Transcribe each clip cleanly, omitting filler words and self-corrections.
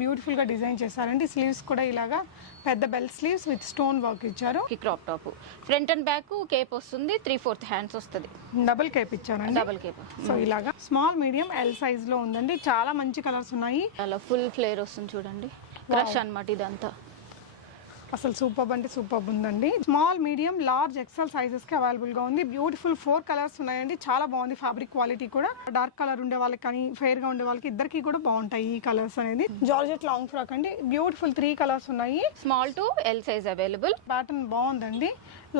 Beautiful గా design చేశారండి. Sleeves కూడా ఇలాగా పెద్ద bell sleeves with stone work ఇచ్చారు. Crop top front and back cape వస్తుంది, 3/4 హ్యాండ్స్ వస్తుంది. డబుల్ కేప్ ఇచ్చారండి. Double cape. సో ఇలాగా స్మాల్ మీడియం ఎల్ సైజ్ లో ఉందండి. చాలా మంచి కలర్స్ ఉన్నాయి. అలా ఫుల్ ఫ్లేర్ వస్తుంది చూడండి. క్రష్ అన్నమాట ఇదంతా. అసలు సూపర్ అంటే సూపర్ ఉందండి. Small medium large XL sizes కి అవైలబుల్ గా ఉంది. బ్యూటిఫుల్ 4 కలర్స్ ఉన్నాయండి. చాలా బాగుంది. ఫ్యాబ్రిక్ క్వాలిటీ కూడా డార్క్ కలర్ ఉండే వాళ్ళకి కానీ ఫెయిర్ గా ఉండే వాళ్ళకి ఇద్దరికి కూడా బాగుంటాయి ఈ కలర్స్ అనేది. జార్జెట్ లాంగ్ ఫ్రాక్ అండి. బ్యూటిఫుల్ 3 కలర్స్ ఉన్నాయి. Small to L size available. Pattern బాగుందండి.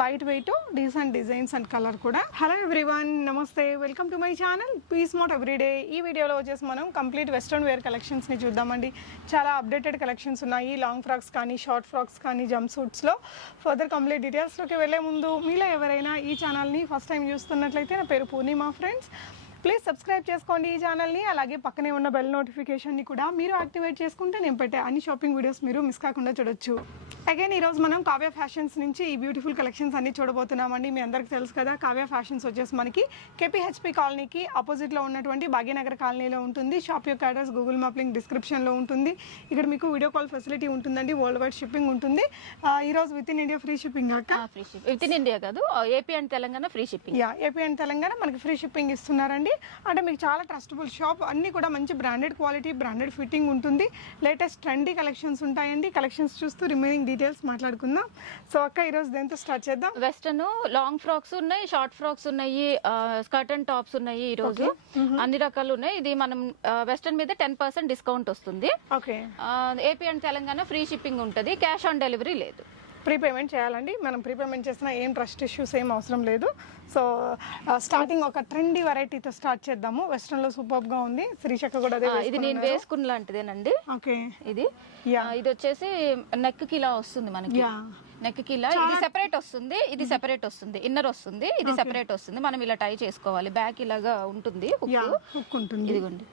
Light weight, decent designs and colour కూడా. Hello everyone, namaste, welcome to my channel పీస్ మోట్ ఎవ్రీడే. ఈ వీడియోలో వచ్చేసి మనం కంప్లీట్ వెస్ట్రన్ వేర్ కలెక్షన్స్ ని చూద్దామండి. చాలా అప్డేటెడ్ కలెక్షన్స్ ఉన్నాయి. లాంగ్ ఫ్రాక్స్ కానీ, షార్ట్ ఫ్రాక్స్ కానీ, జంప్ సూట్స్ లో. ఫర్దర్ కంప్లీట్ డీటెయిల్స్ లోకి వెళ్లే ముందు మీలో ఎవరైనా ఈ ఛానల్ ని ఫస్ట్ టైం చూస్తున్నట్లయితే, నా పేరు పూర్ణిమ ఫ్రెండ్స్, ప్లీజ్ సబ్స్క్రైబ్ చేసుకోండి ఈ ఛానల్ని. అలాగే పక్కనే ఉన్న బెల్ నోటిఫికేషన్ని కూడా మీరు యాక్టివేట్ చేసుకుంటే నేను పెట్టే అన్ని షాపింగ్ వీడియోస్ మీరు మిస్ కాకుండా చూడొచ్చు. అగైన్ ఈరోజు మనం కావ్య ఫ్యాషన్స్ నుంచి ఈ బ్యూటిఫుల్ కలెక్షన్స్ అన్ని చూడబోతున్నామండి. మీ అందరికీ తెలుసు కదా, కావ్య ఫ్యాషన్స్ వచ్చేసి మనకి కేపీహెచ్పి కాలనీకి ఆపోజిట్లో ఉన్నటువంటి భాగ్యనగర్ కాలనీలో ఉంటుంది. షాప్ యొక్క అడ్రస్ గూగుల్ మ్యాప్ లింక్ డిస్క్రిప్షన్లో ఉంటుంది. ఇక్కడ మీకు వీడియో కాల్ ఫెసిలిటీ ఉంటుందండి. వరల్డ్ వైడ్ షిప్పింగ్ ఉంటుంది. ఈరోజు within India free shipping అక్క. Free shipping within India కాదు, AP and Telangana free shipping. AP and Telangana మనకి ఫ్రీ షిప్పింగ్ ఇస్తున్నారండి. అంటే మీకు చాలా ట్రస్టబుల్ షాప్. అన్ని కూడా మంచి బ్రాండెడ్ క్వాలిటీ, బ్రాండెడ్ ఫిట్టింగ్ ఉంటుంది. లేటెస్ట్ ట్రెండీ కలెక్షన్స్ ఉంటాయండి. కలెక్షన్స్ చూస్తూ రిమైనింగ్ డీటెయిల్స్ మాట్లాడుకుందాం. సో అక్క, ఈరోజు దేంతో స్టార్ట్ చేద్దాం? వెస్టర్న్ లాంగ్ ఫ్రాక్స్ ఉన్నాయి, షార్ట్ ఫ్రాక్స్ ఉన్నాయి, స్కర్ట్ అండ్ టాప్స్ ఉన్నాయి. ఈ రోజు అన్ని రకాలు ఉన్నాయి. ఇది మనం వెస్టర్న్ మీద 10% డిస్కౌంట్ వస్తుంది. Okay. AP and Telangana free shipping ఉంటుంది. క్యాష్ ఆన్ డెలివరీ లేదు. ప్రీపేమెంట్ చేయాలండి. మనం ప్రీపేమెంట్ చేసినా ఏం ట్రస్ట్ ఇష్యూస్ ఏం అవసరం లేదు. సో స్టార్టింగ్ ఒక ట్రెండీ వెరైటీతో స్టార్ట్ చేద్దాము. వెస్ట్రన్ లో సూపర్ గా ఉంది. శ్రీశక్క కూడా ఇది నేను వేసుకున్న లాంటిదేనండి. ఓకే. ఇది వచ్చేసి నెక్ కి ఇలా వస్తుంది మనకి. నెక్ కి ఇలా ఇది సెపరేట్ వస్తుంది, ఇది సెపరేట్ వస్తుంది, ఇన్నర్ వస్తుంది, ఇది సెపరేట్ వస్తుంది. మనం ఇలా టై చేసుకోవాలి. బ్యాక్ ఇలాగా ఉంటుంది, హుక్ ఉంటుంది. ఇదిగోండి.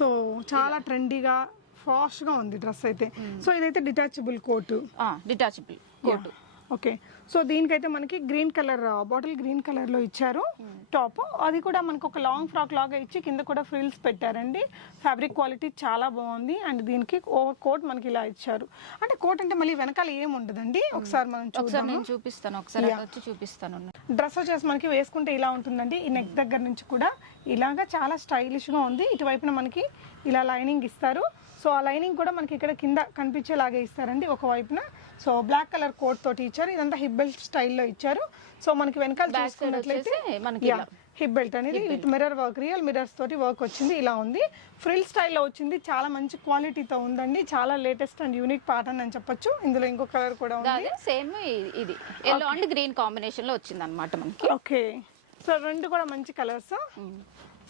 సో చాలా ట్రెండీగా ఫాస్ట్ గా ఉంది డ్రెస్ అయితే. సో ఇదైతే detachable coat. Detachable coat. Okay. So దీనికైతే మనకి green colour, bottle green colour లో ఇచ్చారు టాప్. అది కూడా మనకు ఒక లాంగ్ ఫ్రాక్ లాగా ఇచ్చి కింద కూడా ఫ్రిల్స్ పెట్టారండి. ఫ్యాబ్రిక్ క్వాలిటీ చాలా బాగుంది. అండ్ దీనికి ఓవర్ కోట్ మనకి ఇలా ఇచ్చారు. అంటే కోట్ అంటే మళ్ళీ వెనకాల ఏం ఉండదండి. ఒకసారి మనం చూపిస్తాను. ఒకసారి వచ్చి చూపిస్తాను. డ్రెస్ వచ్చేసి మనకి వేసుకుంటే ఇలా ఉంటుందండి. ఈ నెక్ దగ్గర నుంచి కూడా ఇలాగా చాలా స్టైలిష్ గా ఉంది. ఇటువైపున మనకి ఇలా లైనింగ్ ఇస్తారు. సో ఆ లైనింగ్ కూడా మనకి ఇక్కడ కింద కనిపించేలాగే ఇస్తారండి ఒకవైపున. సో బ్లాక్ కలర్ కోట్ తోటి ఇచ్చారు. ఇదంతా హిప్ బెల్ట్ స్టైల్లో ఇచ్చారు. సో మనకి వెనకాల చూసుకున్నట్లయితే హిప్ బెల్ట్ అనేది with mirror work, real mirrors తోటి వర్క్ వచ్చింది. ఇలా ఉంది. ఫ్రిల్ స్టైల్లో వచ్చింది. చాలా మంచి క్వాలిటీతో ఉందండి. చాలా లేటెస్ట్ అండ్ యూనిక్ ప్యాటర్న్ అని చెప్పొచ్చు. ఇందులో ఇంకో కలర్ కూడా ఉంది. సేమ్ ఇది ఎల్లో అండ్ గ్రీన్ కాంబినేషన్ లో వచ్చింది అన్నమాట మనకి. ఓకే. సో రెండు కూడా మంచి కలర్స్.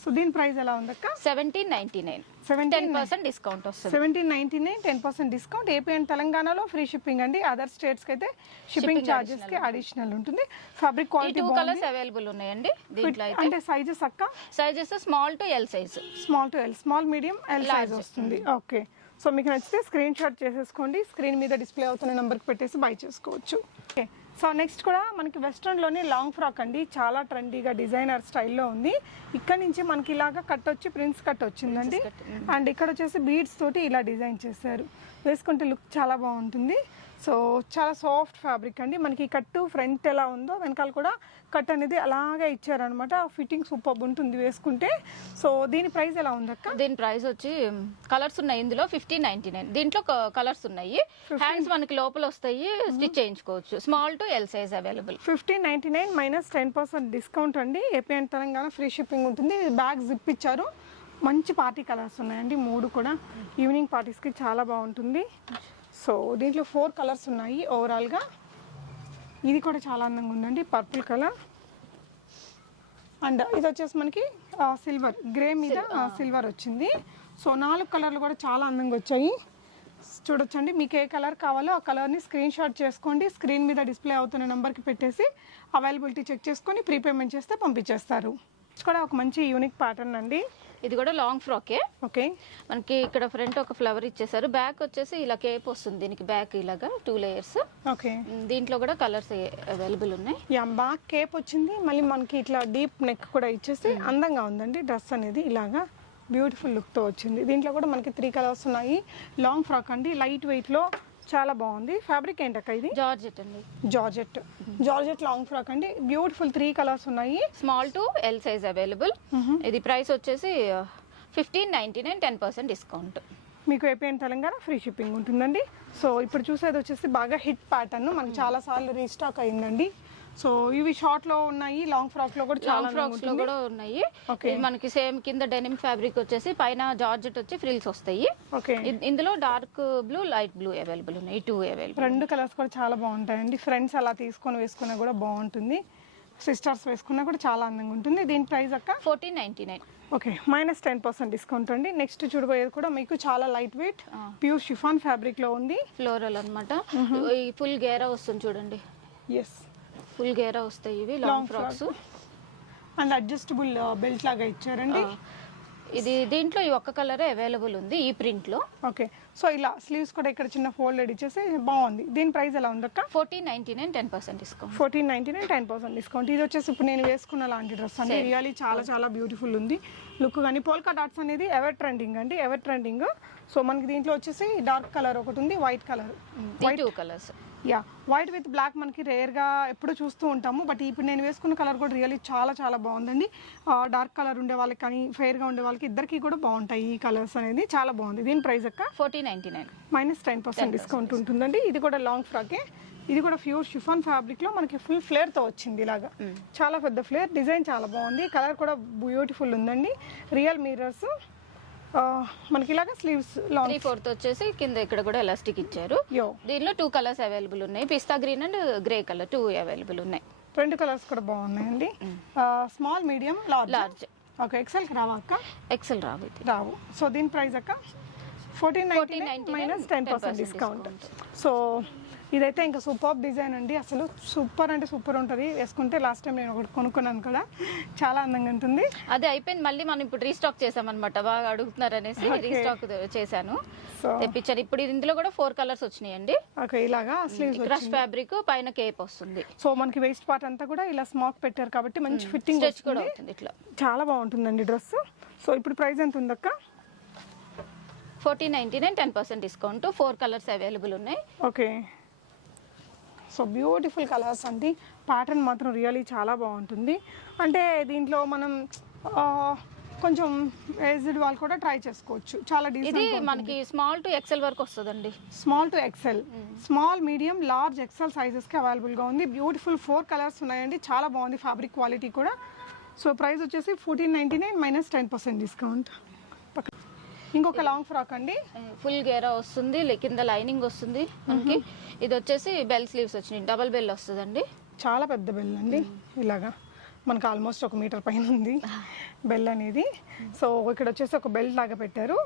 సో దీని ప్రైస్ ఎలా ఉందక్క? 1799. 10% డిస్కౌంట్ వస్తుంది. 1799, 10% డిస్కౌంట్. ఏపీ అండ్ తెలంగాణలో ఫ్రీ షిప్పింగ్ అండి. అదర్ స్టేట్స్ కి అయితే షిప్పింగ్ చార్జెస్ కి అడిషనల్ ఉంటుంది. ఫ్యాబ్రిక్ క్వాలిటీ 2 కలర్స్ అవైలబుల్ ఉన్నాయండి దీంట్లో. అంటే సైజెస్ అక్క? Sizes small to L size. Small to L, small medium L size వస్తుంది. ఓకే. సో మీకు నచ్చితే స్క్రీన్ షాట్ చేసేసుకోండి. స్క్రీన్ మీద డిస్ప్లే అవుతున్న నెంబర్కి పెట్టేసి బై చేసుకోవచ్చు. ఓకే. సో నెక్స్ట్ కూడా మనకి వెస్ట్రన్లోనే లాంగ్ ఫ్రాక్ అండి. చాలా ట్రెండీగా డిజైనర్ స్టైల్లో ఉంది. ఇక్కడ నుంచి మనకి ఇలాగా కట్ వచ్చి ప్రిన్స్ కట్ వచ్చిందండి. అండ్ ఇక్కడ వచ్చేసి బీడ్స్ తోటి ఇలా డిజైన్ చేశారు. వేసుకుంటే లుక్ చాలా బాగుంటుంది. సో చాలా సాఫ్ట్ ఫ్యాబ్రిక్ అండి. మనకి కట్టు ఫ్రంట్ ఎలా ఉందో వెనకాల కూడా కట్ అనేది అలాగే ఇచ్చారనమాట. ఫిట్టింగ్ సూపర్ ఉంటుంది వేసుకుంటే. సో దీని ప్రైస్ ఎలా ఉంది అక్క? దీని ప్రైస్ వచ్చి కలర్స్ ఉన్నాయి ఇందులో. 1599. దీంట్లో కలర్స్ ఉన్నాయి. హ్యాండ్స్ మనకి లోపల వస్తాయి, స్టిచ్ చేయించుకోవచ్చు. Small to L size available. 1599 minus 10% discount అండి. AP and Telangana free shipping ఉంటుంది. బ్యాగ్ జిప్ ఇచ్చారు. మంచి పార్టీ కలర్స్ ఉన్నాయండి. 3 కూడా ఈవినింగ్ పార్టీస్కి చాలా బాగుంటుంది. సో దీంట్లో 4 కలర్స్ ఉన్నాయి ఓవరాల్గా. ఇది కూడా చాలా అందంగా ఉందండి. పర్పుల్ కలర్ అండ్ ఇది వచ్చేసి మనకి సిల్వర్, గ్రే మీద సిల్వర్ వచ్చింది. సో 4 కలర్లు కూడా చాలా అందంగా వచ్చాయి. చూడొచ్చండి. మీకు ఏ కలర్ కావాలో ఆ కలర్ని స్క్రీన్ షాట్ చేసుకోండి. స్క్రీన్ మీద డిస్ప్లే అవుతున్న నెంబర్కి పెట్టేసి అవైలబిలిటీ చెక్ చేసుకొని ప్రీపేమెంట్ చేస్తే పంపించేస్తారు. కూడా ఒక మంచి యూనిక్ ప్యాటర్న్ అండి. ఇది కూడా లాంగ్ ఫ్రాకే. ఓకే. మనకి ఇక్కడ ఫ్రంట్ ఒక ఫ్లవర్ ఇచ్చేసారు. బ్యాక్ వచ్చేసి ఇలా కేప్ వస్తుంది. దీనికి బ్యాక్ ఇలాగా 2 లేయర్స్. ఓకే. దీంట్లో కూడా కలర్స్ అవైలబుల్ ఉన్నాయి. బ్యాక్ కేప్ వచ్చింది. మళ్ళీ మనకి ఇట్లా డీప్ నెక్ కూడా ఇచ్చేసి అందంగా ఉందండి డ్రెస్ అనేది. ఇలాగా బ్యూటిఫుల్ లుక్తో వచ్చింది. దీంట్లో కూడా మనకి 3 కలర్స్ ఉన్నాయి. లాంగ్ ఫ్రాక్ అండి, లైట్ వెయిట్లో చాలా బాగుంది. ఫ్యాబ్రిక్ ఏంటక్క ఇది? జార్జెట్ అండి. జార్జెట్ లాంగ్ ఫ్రాక్ అండి, బ్యూటిఫుల్ 3 కలర్స్ ఉన్నాయి. Small to L size available. ఇది ప్రైస్ వచ్చేసి 1599, 10% డిస్కౌంట్. మీకు ఏపీఎన్ తెలంగాణ ఫ్రీ షిప్పింగ్ ఉంటుందండి. సో ఇప్పుడు చూసేది వచ్చేసి బాగా హిట్ ప్యాటర్న్, మనకి చాలా సార్లు రీస్టాక్ అయిందండి. సో ఇవి షార్ట్ లో ఉన్నాయి, లాంగ్ ఫ్రాక్ లో కూడా చాలా ఫ్రాక్స్ లో కూడా ఉన్నాయి. ఇది మనకి సేమ్ కింద డెనిమ్ ఫ్యాబ్రిక్ వచ్చేసి పైన జార్జెట్ వచ్చి ఫ్రిల్స్ వస్తాయి. ఇందులో dark blue, light blue available ఉన్నాయి. 2 అవైలబుల్. 2 కలర్స్ కూడా చాలా బాగుంటాయండి. ఫ్రెండ్స్ అలా తీసుకొని వేసుకున్నా కూడా బాగుంటుంది, సిస్టర్స్ వేసుకున్నా కూడా చాలా అందంగా ఉంటుంది. దీని ప్రైస్ అక్క 1499. ఓకే, -10% డిస్కౌంట్ అండి. నెక్స్ట్ చూడబోయేది కూడా మీకు చాలా light weight pure chiffon fabric లో ఉంది. ఫ్లోరల్ అన్నమాట. ఈ ఫుల్ గేరా వస్తుంది చూడండి. ఎస్, ఫుల్ గేరా వస్తాయి ఇవి long frocks. And adjustable belt లాగా ఇచ్చారండి. ఇది దీంట్లో ఈ ఒక్క కలరే అవైలబుల్ ఉంది ఈ ప్రింట్ లో. ఓకే, సో ఇలా స్లీవ్స్ కూడా ఇక్కడ చిన్న ఫోల్డెడ్ ఇచ్చేసి బాగుంది. దీని ప్రైస్ ఎలా ఉందక్క? 1499, 10% డిస్కౌంట్. 1499, 10% డిస్కౌంట్. ఇది వచ్చేసి ఇప్పుడు నేను వేసుకున్న లాంటి డ్రెస్ అండి. రియల్లీ చాలా చాలా బ్యూటిఫుల్ ఉంది లుక్. కానీ పోల్కా డాట్స్ అనేది ఎవర్ ట్రెండింగ్ అండి, ఎవర్ ట్రెండింగ్. సో మనకి దీంట్లో వచ్చేసి డార్క్ కలర్ ఒకటి ఉంది, white colour. 2 colours. Yeah, white with black మనకి రేర్గా ఎప్పుడు చూస్తూ ఉంటాము. బట్ ఇప్పుడు నేను వేసుకున్న కలర్ కూడా రియల్లీ చాలా చాలా బాగుందండి. డార్క్ కలర్ ఉండే వాళ్ళకి కానీ ఫెయిర్గా ఉండే వాళ్ళకి ఇద్దరికి కూడా బాగుంటాయి ఈ కలర్స్ అనేది. చాలా బాగుంది. దీని ప్రైస్ అక్క 1499, -10% డిస్కౌంట్ ఉంటుందండి. ఇది కూడా లాంగ్ ఫ్రాకే. ఇది కూడా ప్యూర్ షిఫాన్ ఫ్యాబ్రిక్లో మనకి ఫుల్ ఫ్లేర్తో వచ్చింది ఇలాగా. చాలా పెద్ద ఫ్లేర్, డిజైన్ చాలా బాగుంది, కలర్ కూడా బ్యూటిఫుల్ ఉందండి. రియల్ మిర్రర్స్ మనకి ఇలాగా స్లీవ్స్ లాంగ్ 3/4 వచ్చేసి కింద ఇక్కడ కూడా ఎలాస్టిక్ ఇచ్చారు. దీనిలో 2 కలర్స్ అవైలబుల్ ఉన్నాయి. Pista green and grey colour 2 available ఉన్నాయి. 2 కలర్స్ కూడా బాగున్నాయండి. Small, medium, large. Okay, XL రావా అక్క? ఎక్సెల్ రావు. సో దీని ప్రైస్ అక్క 1499 -10% డిస్కౌంట్. సో ఇదైతే ఇంకా సూపర్ డిజైన్ అండి. అసలు సూపర్ అంటే సూపర్ ఉంటుంది వేసుకుంటే. లాస్ట్ టైం నేను ఒకటి కొనుక్కున్నాను కదా, చాలా అందంగా ఉంటుంది. అదే అయిపోయింది, మళ్ళీ మనం ఇప్పుడు రీస్టాక్ చేసామన్నమాట. బాగా అడుగుతున్నారు అనేసి రీస్టాక్ చేశాను, తెప్పించాను. ఇప్పుడు ఇందులో కూడా 4 కలర్స్ వచ్చినాయండి. ఓకే, ఇలాగా స్లీవ్స్ క్రష్ ఫ్యాబ్రిక్, పైన కేప్ వస్తుంది. సో మనకి వేస్ట్ పార్ట్ అంతా కూడా ఇలా స్మాక్ పెట్టారు కాబట్టి మంచి ఫిట్టింగ్ కూడా అవుతుంది. ఇట్లా చాలా బాగుంటుందండి డ్రెస్. సో ఇప్పుడు ప్రైస్ ఎంత ఉందక్క? 1499, 10% డిస్కౌంట్. 4 కలర్స్ అవైలబుల్ ఉన్నాయి. ఓకే, సో బ్యూటిఫుల్ కలర్స్ అండి. ప్యాటర్న్ మాత్రం రియల్లీ చాలా బాగుంటుంది. అంటే దీంట్లో మనం కొంచెం ఏజ్డ్ వాళ్ళు కూడా ట్రై చేసుకోవచ్చు. చాలా ఇది మనకి స్మాల్ టు ఎక్సెల్ వరకు వస్తుందండి. Small to XL, small, medium, large, XL సైజెస్కి అవైలబుల్గా ఉంది. బ్యూటిఫుల్ 4 కలర్స్ ఉన్నాయండి. చాలా బాగుంది ఫ్యాబ్రిక్ క్వాలిటీ కూడా. సో ప్రైస్ వచ్చేసి 1499 -10% డిస్కౌంట్. ఇంకొక లాంగ్ ఫ్రాక్ అండి, ఫుల్ గేరా వస్తుంది, కింద లైనింగ్ వస్తుంది మనకి. ఇది వచ్చేసి బెల్ స్లీవ్స్ వచ్చినాయి, డబల్ బెల్ వస్తుందండి. చాలా పెద్ద బెల్ అండి, ఇలాగా మనకు ఆల్మోస్ట్ 1 మీటర్ పైన ఉంది బెల్ అనేది. సో ఇక్కడ వచ్చేసి ఒక బెల్ట్ లాగా పెట్టారు.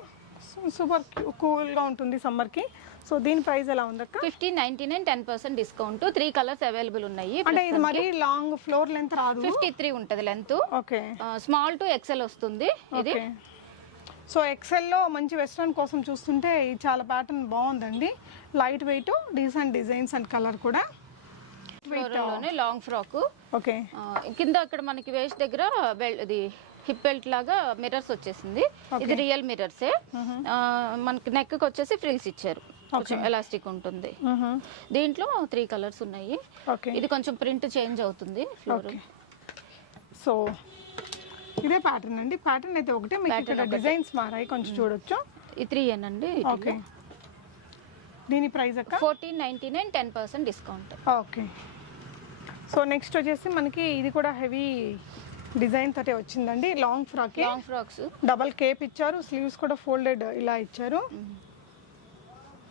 సూపర్ కూల్గా ఉంటుంది సమ్మర్కి. సో దీని ప్రైస్ ఎలా ఉందక్క? 1599, 10% డిస్కౌంట్. 3 కలర్స్ అవైలబుల్ ఉన్నాయి. అంటే ఇది మరి లాంగ్ ఫ్లోర్ లెంత్ రాదు, 53 ఉంటుంది length. Okay, small to XL వస్తుంది ఇది. సో ఎక్సెల్లో మంచి వెస్ట్రన్ కోసం చూస్తుంటే ఇది చాలా ప్యాటర్న్ బాగుందండి. Light weight, decent designs and colour కూడా. Long frock. ఓకే, కింద అక్కడ మనకి వేస్ట్ దగ్గర బెల్ట్, ఇది హిప్ బెల్ట్ లాగా మిర్రర్స్ వచ్చేసింది. ఇది రియల్ మిర్రర్సే. మనకి నెక్ వచ్చేసి ఫ్రిల్స్ ఇచ్చారు, కొంచెం ఎలాస్టిక్ ఉంటుంది. దీంట్లో 3 కలర్స్ ఉన్నాయి. ఇది కొంచెం ప్రింట్ చేంజ్ అవుతుంది ఫ్లోర్. సో ఇదే ప్యాటర్న్ అండి. ప్యాటర్న్ అయితే ఒకటే, మీకు ఇక్కడ డిజైన్స్ మారాయి కొంచెం చూడొచ్చు. ఈ 3 అండి. ఓకే, దీని ప్రైస్ అక్క 1499, 10% డిస్కౌంట్. ఓకే, సో నెక్స్ట్ వచ్చేసి మనకి ఇది కూడా హెవీ డిజైన్ తోటే వచ్చిందండి. లాంగ్ ఫ్రాక్స్, డబల్ కేప్ ఇచ్చారు, స్లీవ్స్ కూడా ఫోల్డెడ్ ఇలా ఇచ్చారు.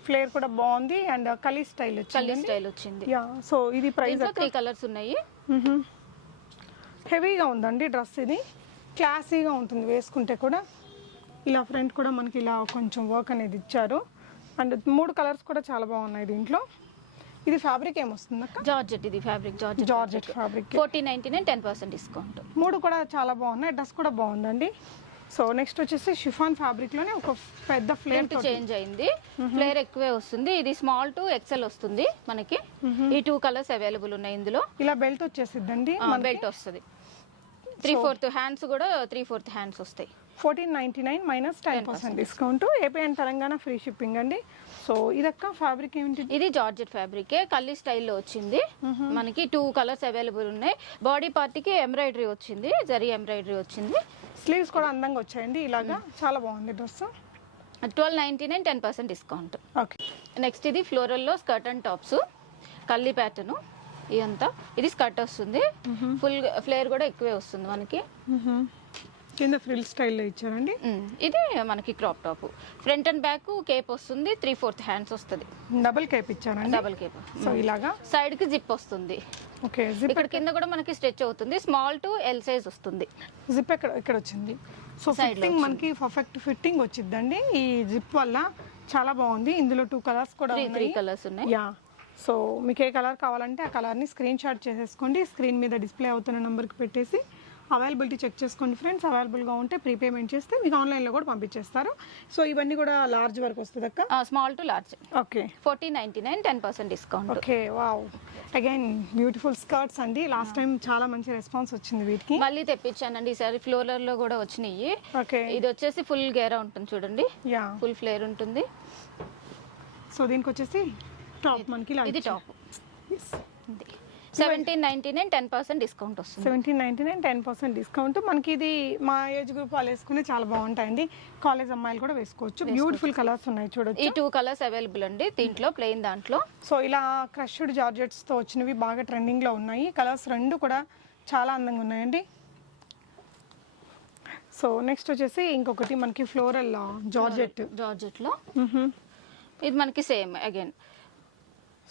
ఫ్లేర్ కూడా బాగుంది అండ్ కలీ స్టైల్ వచ్చింది. యా, సో ఇది ప్రైస్ 3 కలర్స్ ఉన్నాయి. హెవీగా ఉందండి డ్రెస్. ఇది క్లాసీగా ఉంటుంది వేసుకుంటే కూడా. ఇలా ఫ్రంట్ కూడా మనకి ఇలా కొంచెం వర్క్ అనేది ఇచ్చారు. అండ్ 3 కలర్స్ కూడా చాలా బాగున్నాయి దీంట్లో. ఇది ఫ్యాబ్రిక్ ఏమొస్తుంది అక్క? జార్జెట్. ఇది ఫ్యాబ్రిక్ జార్జెట్ ఫ్యాబ్రిక్. 1499, 10% డిస్కౌంట్. 3 కూడా చాలా బాగున్నాయి. డ్రెస్ కూడా బాగుందండి. సో నెక్స్ట్ వచ్చేసి షిఫాన్ ఫ్యాబ్రిక్ లోనే ఒక పెద్ద ఫ్లేర్ చేంజ్ అయింది. ఫ్లేర్ ఎక్కువే వస్తుంది. ఇది స్మాల్ టు ఎక్సెల్ వస్తుంది మనకి. ఈ 2 కలర్స్ అవైలబుల్ ఉన్నాయి ఇందులో. ఇలా బెల్ట్ వచ్చేసిద్దండి, బెల్ట్ వస్తుంది. 3/4 హ్యాండ్స్ కూడా 3/4 హ్యాండ్స్ వస్తాయి. 1499 minus 10% discount. AP and Telangana free shipping అండి. సో ఇదక్క ఫ్యాబ్రిక్ ఏమిటి? ఇది జార్జెట్ ఫ్యాబ్రికే, కల్లీ స్టైల్లో వచ్చింది. మనకి 2 కలర్స్ అవైలబుల్ ఉన్నాయి. బాడీ పార్ట్ కి ఎంబ్రాయిడరీ వచ్చింది, జరీ ఎంబ్రాయిడరీ వచ్చింది. స్లీవ్స్ కూడా అందంగా వచ్చాయండి ఇలాగా. చాలా బాగుంది డ్రెస్. 1299 10% డిస్కౌంట్. ఓకే. నెక్స్ట్ ఇది ఫ్లోరల్లో స్కర్ట్ అండ్ టాప్స్, కల్లీ ప్యాటర్న్. ఇదంతా ఇది స్కర్ట్ వస్తుంది, ఫుల్ ఫ్లేర్ కూడా ఎక్కువే వస్తుంది మనకి. కింద ఫ్రిల్ స్టైల్లో ఇచ్చారండి. ఇది మనకి crop top, front and back cape వస్తుంది, 3/4 హ్యాండ్స్ వస్తుంది. డబుల్ కేప్ ఇచ్చారండి. Double cape. సో ఇలాగా సైడ్ కి జిప్ వస్తుంది. ఓకే. జిప్ ఇక్కడ కింద కూడా మనకి స్ట్రెచ్ అవుతుంది, స్మాల్ టు ఎల్ సైజ్ వస్తుంది. జిప్ ఇక్కడ వచ్చింది. సో ఫిట్టింగ్ మనకి పర్ఫెక్ట్ ఫిట్టింగ్ వచ్చిందండి ఈ జిప్ వల్ల. చాలా బాగుంది. ఇందులో 2 కలర్స్ కూడా ఉన్నాయి. 3 కలర్స్ ఉన్నాయి. యా. సో మీకు ఏ కలర్ కావాలంటే ఆ కలర్ని స్క్రీన్ షాట్ చేసేసుకోండి. స్క్రీన్ మీద డిస్ప్లే అవుతున్న నెంబర్కి పెట్టేసి అవైలబిలిటీ చెక్ చేసుకోండి ఫ్రెండ్స్. అవైలబుల్గా ఉంటే ప్రీపేమెంట్ చేస్తే మీకు ఆన్లైన్లో కూడా పంపించేస్తారు. సో ఇవన్నీ కూడా లార్జ్ వరకు వస్తుంది అక్క? Small to large. Okay. 1499 10% discount. Okay. Wow. Again beautiful skirts అండి. లాస్ట్ టైం చాలా మంచి రెస్పాన్స్ వచ్చింది వీటికి. మళ్ళీ తెప్పించానండి ఈసారి. ఫ్లోరల్ లో కూడా వచ్చినాయి. ఓకే. ఇది వచ్చేసి ఫుల్ గేరా ఉంటుంది చూడండి. యా. ఫుల్ ఫ్లేర్ ఉంటుంది. సో దీనికి వచ్చేసి టాప్ మనకి ఇది టాప్. 1799 10% డిస్కౌంట్ వస్తుంది. 1799 10% డిస్కౌంట్. మనకి ఇది మా ఏజ్ గ్రూప్ వాళ్ళు వేసుకునే చాలా బాగుంటాయండి. కాలేజ్ అమ్మాయిలు కూడా వేసుకోవచ్చు. బ్యూటిఫుల్ కలర్స్ ఉన్నాయి చూడొచ్చు. ఈ 2 కలర్స్ అవైలబుల్ అండి దీంట్లో, ప్లెయిన్ దాంట్లో. సో ఇలా క్రష్డ్ జార్జెట్స్ తో వచ్చినవి బాగా ట్రెండింగ్ లో ఉన్నాయి. కలర్స్ రెండు కూడా చాలా అందంగా ఉన్నాయండి. సో నెక్స్ట్ వచ్చేసి ఇంకొకటి మనకి ఫ్లోరల్ జార్జెట్ లో ఇది మనకి సేమ్ అగైన్.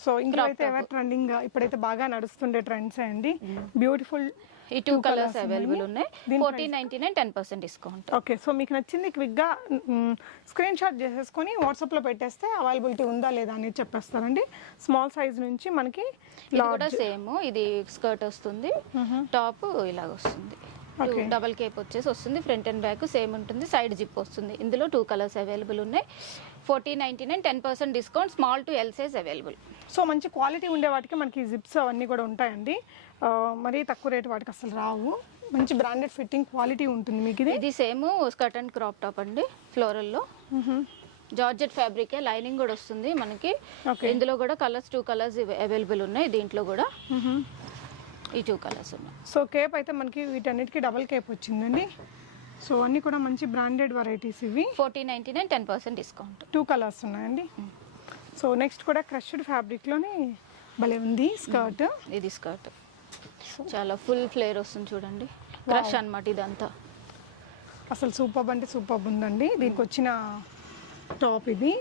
సో ఇందులో అయితే ఎవర్ ట్రెండింగ్ ఇప్పుడైతే బాగా నడుస్తుండే ట్రెండ్స్ అండి. బ్యూటిఫుల్. ఈ 2 కలర్స్ అవైలబుల్ ఉన్నాయి. 1499 10% డిస్కౌంట్. ఓకే. సో మీకు నచ్చింది క్విక్ గా స్క్రీన్ షాట్ చేసేసుకొని వాట్సాప్ లో పెట్టేస్తే అవైలబిలిటీ ఉందా లేదా అనేది చెప్పేస్తారండి. స్మాల్ సైజ్ నుంచి మనకి ఇది కూడా సేమ్. ఇది స్కర్ట్ వస్తుంది, టాప్ ఇలాగ వస్తుంది. డబల్ కేప్ వచ్చేసి వస్తుంది, ఫ్రంట్ అండ్ బ్యాక్ సేమ్ ఉంటుంది, సైడ్ జిప్ వస్తుంది. ఇందులో 2 కలర్స్ అవైలబుల్ ఉన్నాయి. 1499 10% discount, small to L size available. So మంచి క్వాలిటీ ఉండే వాటికి మనకి జిప్స్ అవన్నీ కూడా ఉంటాయండి. మరీ తక్కువ రేట్ వాటికి అసలు రావు. మంచి బ్రాండెడ్ ఫిట్టింగ్ క్వాలిటీ ఉంటుంది మీకు. ఇది same skirt and crop top అండి ఫ్లోరల్లో. జార్జెట్ ఫ్యాబ్రిక్, లైనింగ్ కూడా వస్తుంది మనకి. ఇందులో కూడా కలర్స్ 2 కలర్స్ అవైలబుల్ ఉన్నాయి దీంట్లో కూడా. ఈ 2 కలర్స్ ఉన్నాయి. సో కేప్ అయితే మనకి వీటన్నిటికీ డబుల్ కేప్ వచ్చిందండి. సో అన్నీ కూడా మంచి బ్రాండెడ్ వెరైటీస్ ఇవి. 1499 10% డిస్కౌంట్. 2 కలర్స్ ఉన్నాయండి. సో నెక్స్ట్ కూడా క్రష్డ్ ఫ్యాబ్రిక్లోనే భలే ఉంది స్కర్ట్. ఇది స్కర్ట్ చాలా ఫుల్ ఫ్లేర్ వస్తుంది చూడండి. క్రష్ అన్నమాట ఇదంతా. అసలు సూపర్ అంటే సూపర్ ఉందండి. దీనికి వచ్చిన టాప్ ఇది.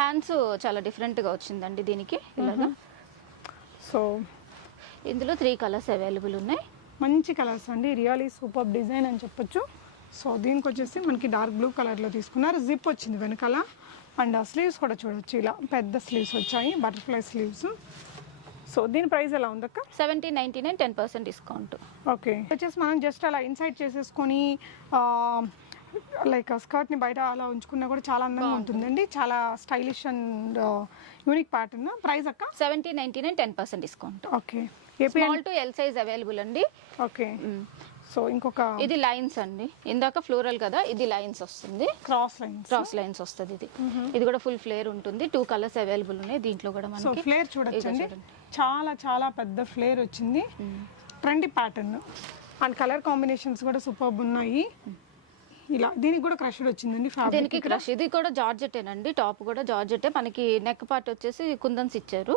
హ్యాండ్స్ చాలా డిఫరెంట్గా వచ్చిందండి దీనికి ఇలాగా. సో ఇందులో 3 కలర్స్ అవైలబుల్ ఉన్నాయి. మంచి కలర్స్ అండి. రియలీ సూపర్ డిజైన్ అని చెప్పొచ్చు. సో దీనికి వచ్చేసి మనకి డార్క్ బ్లూ కలర్లో తీసుకున్నారు. జిప్ వచ్చింది వెనకాల. అండ్ స్లీవ్స్ కూడా చూడొచ్చు, ఇలా పెద్ద స్లీవ్స్ వచ్చాయి, బటర్ఫ్లై స్లీవ్స్. సో దీని ప్రైస్ ఎలా ఉందక్క? 1799 10% డిస్కౌంట్. ఓకే. వచ్చేసి మనం జస్ట్ అలా ఇన్సైడ్ చేసేసుకొని లైక్ స్కర్ట్ని బయట అలా ఉంచుకున్నా కూడా చాలా అందంగా ఉంటుందండి. చాలా stylish and unique pattern. Price అక్క? 1799 10% discount. Okay. Small to L size available అండి. ఓకే. సో ఇంకొక ఇది లైన్స్ అండి. ఇందాక ఫ్లోరల్ కదా, ఇది లైన్స్ వస్తుంది, క్రాస్ లైన్స్ వస్తుంది. ఇది కూడా ఫుల్ ఫ్లేర్ ఉంటుంది. 2 కలర్స్ అవైలబుల్ ఉన్నాయి దీంట్లో కూడా మనకి. సో ఫ్లేర్ చూడొచ్చండి, చాలా చాలా పెద్ద ఫ్లేర్ వచ్చింది. Trendy pattern and colour combinations కూడా సూపర్బ్ ఉన్నాయి. ఇలా దీనికి కూడా క్రష్డ్ వచ్చిందండి ఫ్యాబ్రిక్. దీనికి క్రష్. ఇది కూడా జార్జెటేనండి. టాప్ కూడా జార్జెటే. మనకి నెక్ పార్ట్ వచ్చేసి కుందన్స్ ఇచ్చారు.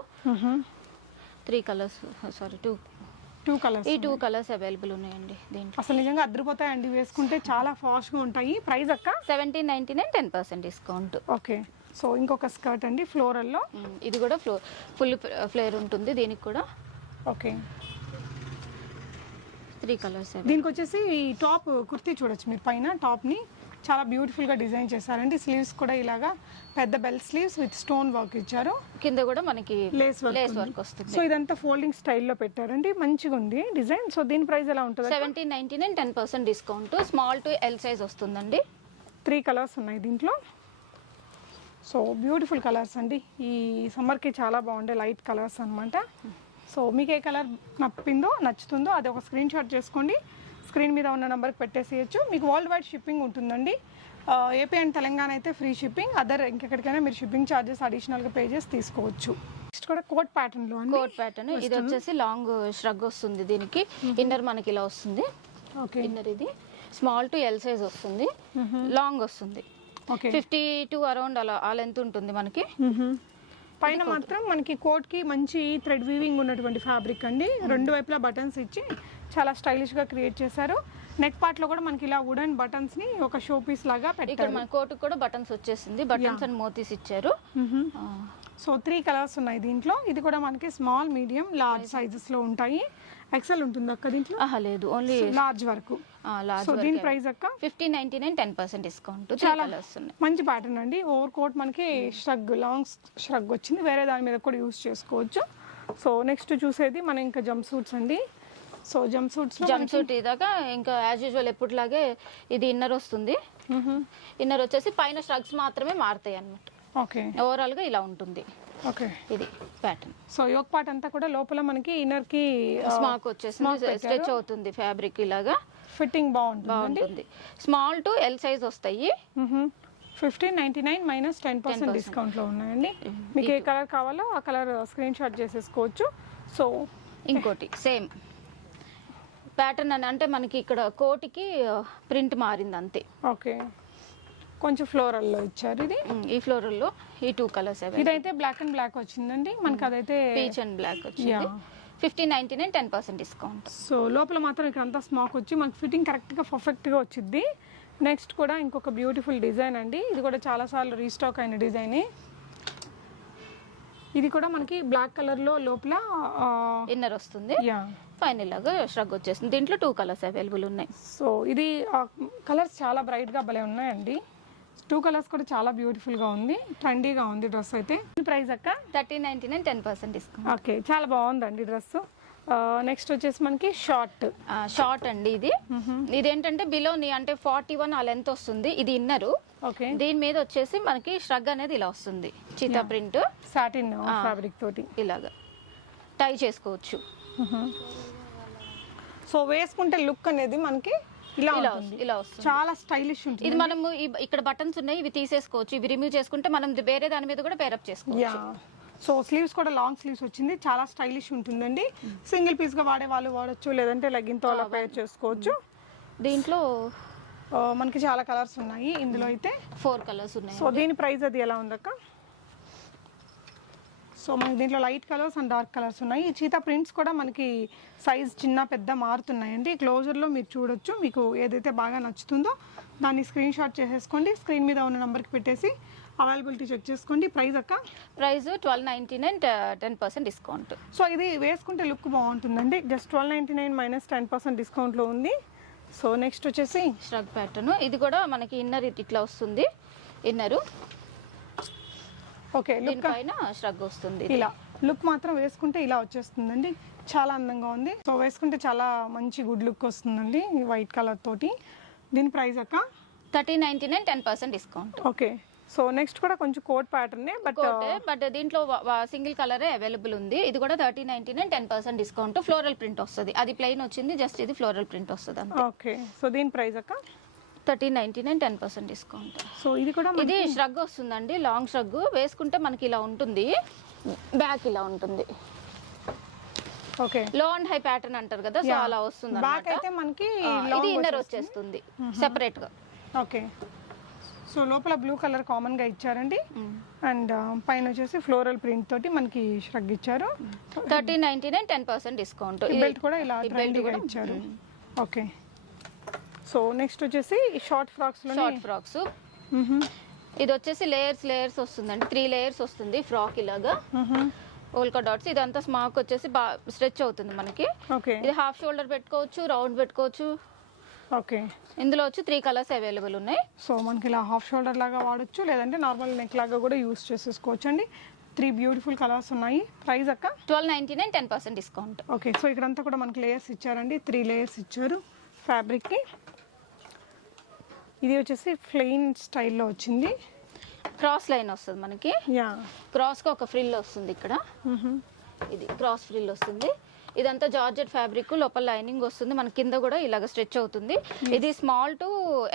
3 కలర్స్, సారీ 2 కలర్స్. ఈ 2 కలర్స్ అవైలబుల్ ఉన్నాయండి దీంట్లో. అసలు నిజంగా అదిరిపోతాయండి, వేసుకుంటే చాలా ఫాస్ట్ గా ఉంటాయి. ప్రైస్ అక్క? 1799 10% డిస్కౌంట్. ఓకే. సో ఇంకొక స్కర్ట్ అండి ఫ్లోరల్లో. ఇది కూడా ఫుల్ ఫ్లేర్ ఉంటుంది దీనికి కూడా. ఓకే. 3 కలర్స్. దీనికి వచ్చేసి ఈ టాప్ కుర్తీ చూడొచ్చు మీరు. పైన టాప్ని చాలా బ్యూటిఫుల్గా డిజైన్ చేశారండి. స్లీవ్స్ కూడా ఇలాగా పెద్ద bell sleeves with stone work ఇచ్చారు. కింద కూడా మనకి లేస్ వర్క్ వస్తుంది. సో ఇదంతా ఫోల్డింగ్ స్టైల్లో పెట్టారండి. మంచిగా ఉంది డిజైన్. సో దీని ప్రైస్ ఎలా ఉంటుంది? 1799 10% discount. Small to L size వస్తుందండి. 3 కలర్స్ ఉన్నాయి దీంట్లో. సో బ్యూటిఫుల్ కలర్స్ అండి. ఈ సమ్మర్కి చాలా బాగుండే లైట్ కలర్స్ అనమాట. సో మీకు ఏ కలర్ నచ్చుతుందో అది ఒక స్క్రీన్ షాట్ చేసుకోండి. స్క్రీన్ మీద ఉన్న నెంబర్కి పెట్టేసేయచ్చు. మీకు వరల్డ్ వైడ్ షిప్పింగ్ ఉంటుందండి. ఏపీ అండ్ తెలంగాణ అయితే ఫ్రీ షిప్పింగ్, అదర్ ఇంకెక్కడికైనా మీరు షిప్పింగ్ ఛార్జెస్ అడిషనల్గా పే చేసి తీసుకోవచ్చు. నెక్స్ట్ కూడా కోట్ ప్యాటర్న్లో కోట్ ప్యాటర్న్, ఇది వచ్చేసి లాంగ్ ష్రగ్ వస్తుంది. దీనికి ఇన్నర్ మనకి ఇలా వస్తుంది. ఓకే, ఇన్నర్ ఇది స్మాల్ టు ఎల్ సైజ్ వస్తుంది, లాంగ్ వస్తుంది. ఓకే, 52 అరౌండ్ అలా ఆ లెంత్ ఉంటుంది మనకి. పైన మాత్రం మనకి కోట్ కి మంచి థ్రెడ్ వీవింగ్ ఉన్నటువంటి ఫ్యాబ్రిక్ అండి. రెండు వైపులా బటన్స్ ఇచ్చి చాలా స్టైలిష్ గా క్రియేట్ చేశారు. నెక్ పార్ట్ లో కూడా మనకి ఇలా వుడెన్ బటన్స్ ని ఒక షో పీస్ లాగా ఇక్కడ పెట్టారు. మన కోట్ కూడా బటన్స్ వచ్చేసింది, బటన్స్ అండ్ మోతీస్ ఇచ్చారు. సో 3 కలర్స్ ఉన్నాయి దీంట్లో. ఇది కూడా మనకి స్మాల్, మీడియం, లార్జ్ సైజెస్ లో ఉంటాయి. ఎక్సెల్ ఉంటుంది అక్క దీంట్లో? లేదు, ఓన్లీ లార్జ్ వరకు. లార్జ్. సో దీని ప్రైస్ అక్క 1599, 10% డిస్కౌంట్. చాలా కలర్స్ ఉన్నాయి. మంచి ప్యాటర్న్ అండి. ఓవర్ కోట్ మనకి ష్రగ్, లాంగ్ ష్రగ్ వచ్చింది. వేరే దాని మీద కూడా యూస్ చేసుకోవచ్చు. సో నెక్స్ట్ చూసేది మనం ఇంకా జంప్ సూట్స్ అండి. So jumpsuits jumpsuit ఇదాకా ఇంకా యాజ్ యూజువల్ ఎప్పుడులాగే ఇది ఇన్నర్ వస్తుంది. ఇన్నర్ వచ్చేసి పైన స్ట్రగ్స్ మాత్రమే మారుతాయి అన్నమాట. ఓకే, ఓవరాల్ గా ఇలా ఉంటుంది. ఓకే, ఇది ప్యాటర్న్. సో యోక్ పార్ట్ అంతా కూడా లోపల మనకి ఇన్నర్ కి స్మాక్ వచ్చేసింది, స్ట్రెచ్ అవుతుంది ఫ్యాబ్రిక్ ఇలాగా. ఫిట్టింగ్ బాగుంటుంది. స్మాల్ టు ఎల్ సైజ్ వస్తాయి. 1599 మైనస్ 10% డిస్కౌంట్ లో ఉన్నాయండి. మీకు ఏ కలర్ కావాలో ఆ కలర్ స్క్రీన్ షాట్ చేసేసుకోవచ్చు. సో ఇంకోటి సేమ్ ప్యాటర్న్ అని అంటే మనకి ఇక్కడ కోటికి ప్రింట్ మారింది అంతే. ఓకే, కొంచెం ఫ్లోరల్ లో ఇచ్చారు. ఇది ఈ ఫ్లోరల్ లో ఈ 2 కలర్స్. ఇదైతే బ్లాక్ అండ్ బ్లాక్ వచ్చిందండి మనకి. అదైతే పీచ్ అండ్ బ్లాక్ వచ్చింది. 1599, 10% డిస్కౌంట్. సో లోపల మాత్రం ఇక్కడ అంతా స్మాక్ వచ్చి మనకి ఫిట్టింగ్ కరెక్ట్ గా పర్ఫెక్ట్ గా వచ్చింది. నెక్స్ట్ కూడా ఇంకొక బ్యూటిఫుల్ డిజైన్ అండి. ఇది కూడా చాలా సార్లు రీస్టాక్ అయిన డిజైన్. ఇది కూడా మనకి బ్లాక్ కలర్ లో లోపల ఇన్నర్ వస్తుంది. ఫైనల్ లాగా ష్రగ్ వచ్చేస్తుంది. దీంట్లో 2 కలర్స్ అవైలబుల్ ఉన్నాయి. సో ఇది కలర్స్ చాలా బ్రైట్ గా భలే ఉన్నాయండి. 2 కలర్స్ కూడా చాలా బ్యూటిఫుల్ గా ఉంది, ట్రెండీగా ఉంది డ్రెస్ అయితే. ప్రైస్ అక్క 1399, 10% డిస్కౌంట్. ఓకే, చాలా బాగుందండి డ్రెస్. నెక్స్ట్ వచ్చేసి మనకి షార్ట్ అండి. ఇది ఇదేంటంటే బిలో నీ అంటే 41 ఆ లెంత్ వస్తుంది. ఇది ఇన్నరు. ఓకే, దీని మీద వచ్చేసి మనకి ష్రగ్ అనేది ఇలా వస్తుంది, చీతా ప్రింట్ సాటిన్ ఫ్యాబ్రిక్ తోటి ఇలాగా టై చేసుకోవచ్చు. సో వేసుకుంటే లుక్ అనేది మనకి ఇలా వస్తుంది, చాలా స్టైలిష్ ఉంటుంది. ఇది మనము ఇక్కడ బటన్స్ ఉన్నాయి, ఇవి తీసేసుకోవచ్చు. ఇవి రిమూవ్ చేసుకుంటే మనం వేరే దాని మీద కూడా పేరప్ చేసుకోవచ్చు. సో స్లీవ్స్ కూడా లాంగ్ స్లీవ్స్ వచ్చింది, చాలా స్టైలిష్ ఉంటుందండి. సింగిల్ పీస్ గా వాడే వాళ్ళు వాడచ్చు, లేదంటే లెగ్గిన్ తో అలా పేర్ చేసుకోవచ్చు. దీంట్లో మనకి చాలా కలర్స్ ఉన్నాయి. ఇందులో అయితే 4 కలర్స్ ఉన్నాయి. సో దీని ప్రైస్ అది ఎలా ఉందక్క? సో మనకి దీంట్లో light colours and dark colours ఉన్నాయి. ఈ చీతా ప్రింట్స్ కూడా మనకి సైజ్ చిన్న పెద్ద మారుతున్నాయండి. క్లోజర్లో మీరు చూడొచ్చు. మీకు ఏదైతే బాగా నచ్చుతుందో దాన్ని స్క్రీన్ షాట్ చేసేసుకోండి. స్క్రీన్ మీద ఉన్న నెంబర్కి పెట్టేసి అవైలబిలిటీ చెక్ చేసుకోండి. ప్రైస్ అక్క? Price 1299, 10% discount. సో ఇది వేసుకుంటే లుక్ బాగుంటుందండి. జస్ట్ 1299 మైనస్ 10% డిస్కౌంట్లో ఉంది. సో నెక్స్ట్ వచ్చేసి ష్రగ్ ప్యాటర్న్. ఇది కూడా మనకి ఇన్నర్ ఇట్లా వస్తుంది. ఇన్నరు ఓకే, లుక్ పైన ష్రగ్ వస్తుంది. ఇలా లుక్ మాత్రం వేసుకుంటే ఇలా వచ్చేస్తుందండి. చాలా అందంగా ఉంది. సో వేసుకుంటే చాలా మంచి గుడ్ లుక్ వస్తుందండి వైట్ కలర్ తోటి. దీని ప్రైస్ అక్క? 1399, 10% డిస్కౌంట్. ఓకే, సో నెక్స్ట్ కూడా కొంచెం కోట్ ప్యాటర్న్, బట్ దీంట్లో సింగిల్ కలరే అవైలబుల్ ఉంది. ఇది కూడా 1399, 10% డిస్కౌంట్. ఫ్లోరల్ ప్రింట్ వస్తుంది. అది ప్లెయిన్ వచ్చింది, జస్ట్ ఇది ఫ్లోరల్ ప్రింట్ వస్తుంది. ఓకే, సో దీని ప్రైస్ అక్క? 1399, 10% డిస్కౌంట్. సో ఇది కూడా ఇది ష్రగ్ వస్తుందండి, లాంగ్ ష్రగ్. వేసుకుంటే మనకి ఇలా ఉంటుంది, బ్యాక్ ఇలా ఉంటుంది. ఓకే, లో అండ్ హై ప్యాటర్న్ అంటారు కదా, సో అలా వస్తుంది. బ్యాక్ అయితే మనకి ఇది ఇన్నర్ వచ్చేస్తుంది సెపరేట్ గా. ఓకే, సో లోపల బ్లూ కలర్ కామన్ గా ఇచ్చారండి. అండ్ పైన వచ్చేసి ఫ్లోరల్ ప్రింట్ తోటి మనకి ష్రగ్ ఇచ్చారు. 1399, 10% డిస్కౌంట్. బెల్ట్ కూడా ఇలా ట్రెండీగా ఇచ్చారు. ఓకే, సో నెక్స్ట్ వచ్చేసి షార్ట్ ఫ్రాక్స్. ఇది వచ్చేసి లేయర్స్ వస్తుందండి. 3 లేయర్స్ వస్తుంది ఫ్రాక్ ఇలాగా. ఓల్కా డాట్స్. ఇదంతా స్మాక్ వచ్చేసి బాగా స్ట్రెచ్ అవుతుంది మనకి. ఓకే, ఇది హాఫ్ షోల్డర్ పెట్టుకోవచ్చు, రౌండ్ పెట్టుకోవచ్చు. ఓకే, ఇందులో వచ్చి 3 కలర్స్ అవైలబుల్ ఉన్నాయి. సో మనకి ఇలా హాఫ్ షోల్డర్ లాగా వాడచ్చు, లేదంటే నార్మల్ నెక్ లాగా కూడా యూస్ చేసేసుకోవచ్చు అండి. 3 బ్యూటిఫుల్ కలర్స్ ఉన్నాయి. ప్రైస్ అక్క? 1299, 10% డిస్కౌంట్. ఓకే, సో ఇక్కడంతా కూడా మనకి లేయర్స్ ఇచ్చారండి. 3 లేయర్స్ ఇచ్చారు ఫ్యాబ్రిక్కి. ఇది వచ్చేసి ప్లెయిన్ స్టైల్లో వచ్చింది. క్రాస్ లైన్ వస్తుంది మనకి. యా, క్రాస్ గా ఒక ఫ్రిల్ వస్తుంది ఇక్కడ. ఇది క్రాస్ ఫ్రిల్ వస్తుంది. ఇదంతా జార్జెట్ ఫ్యాబ్రిక్, లోపల లైనింగ్ వస్తుంది, మన కింద కూడా ఇలాగ స్ట్రెచ్ అవుతుంది. ఇది స్మాల్ టు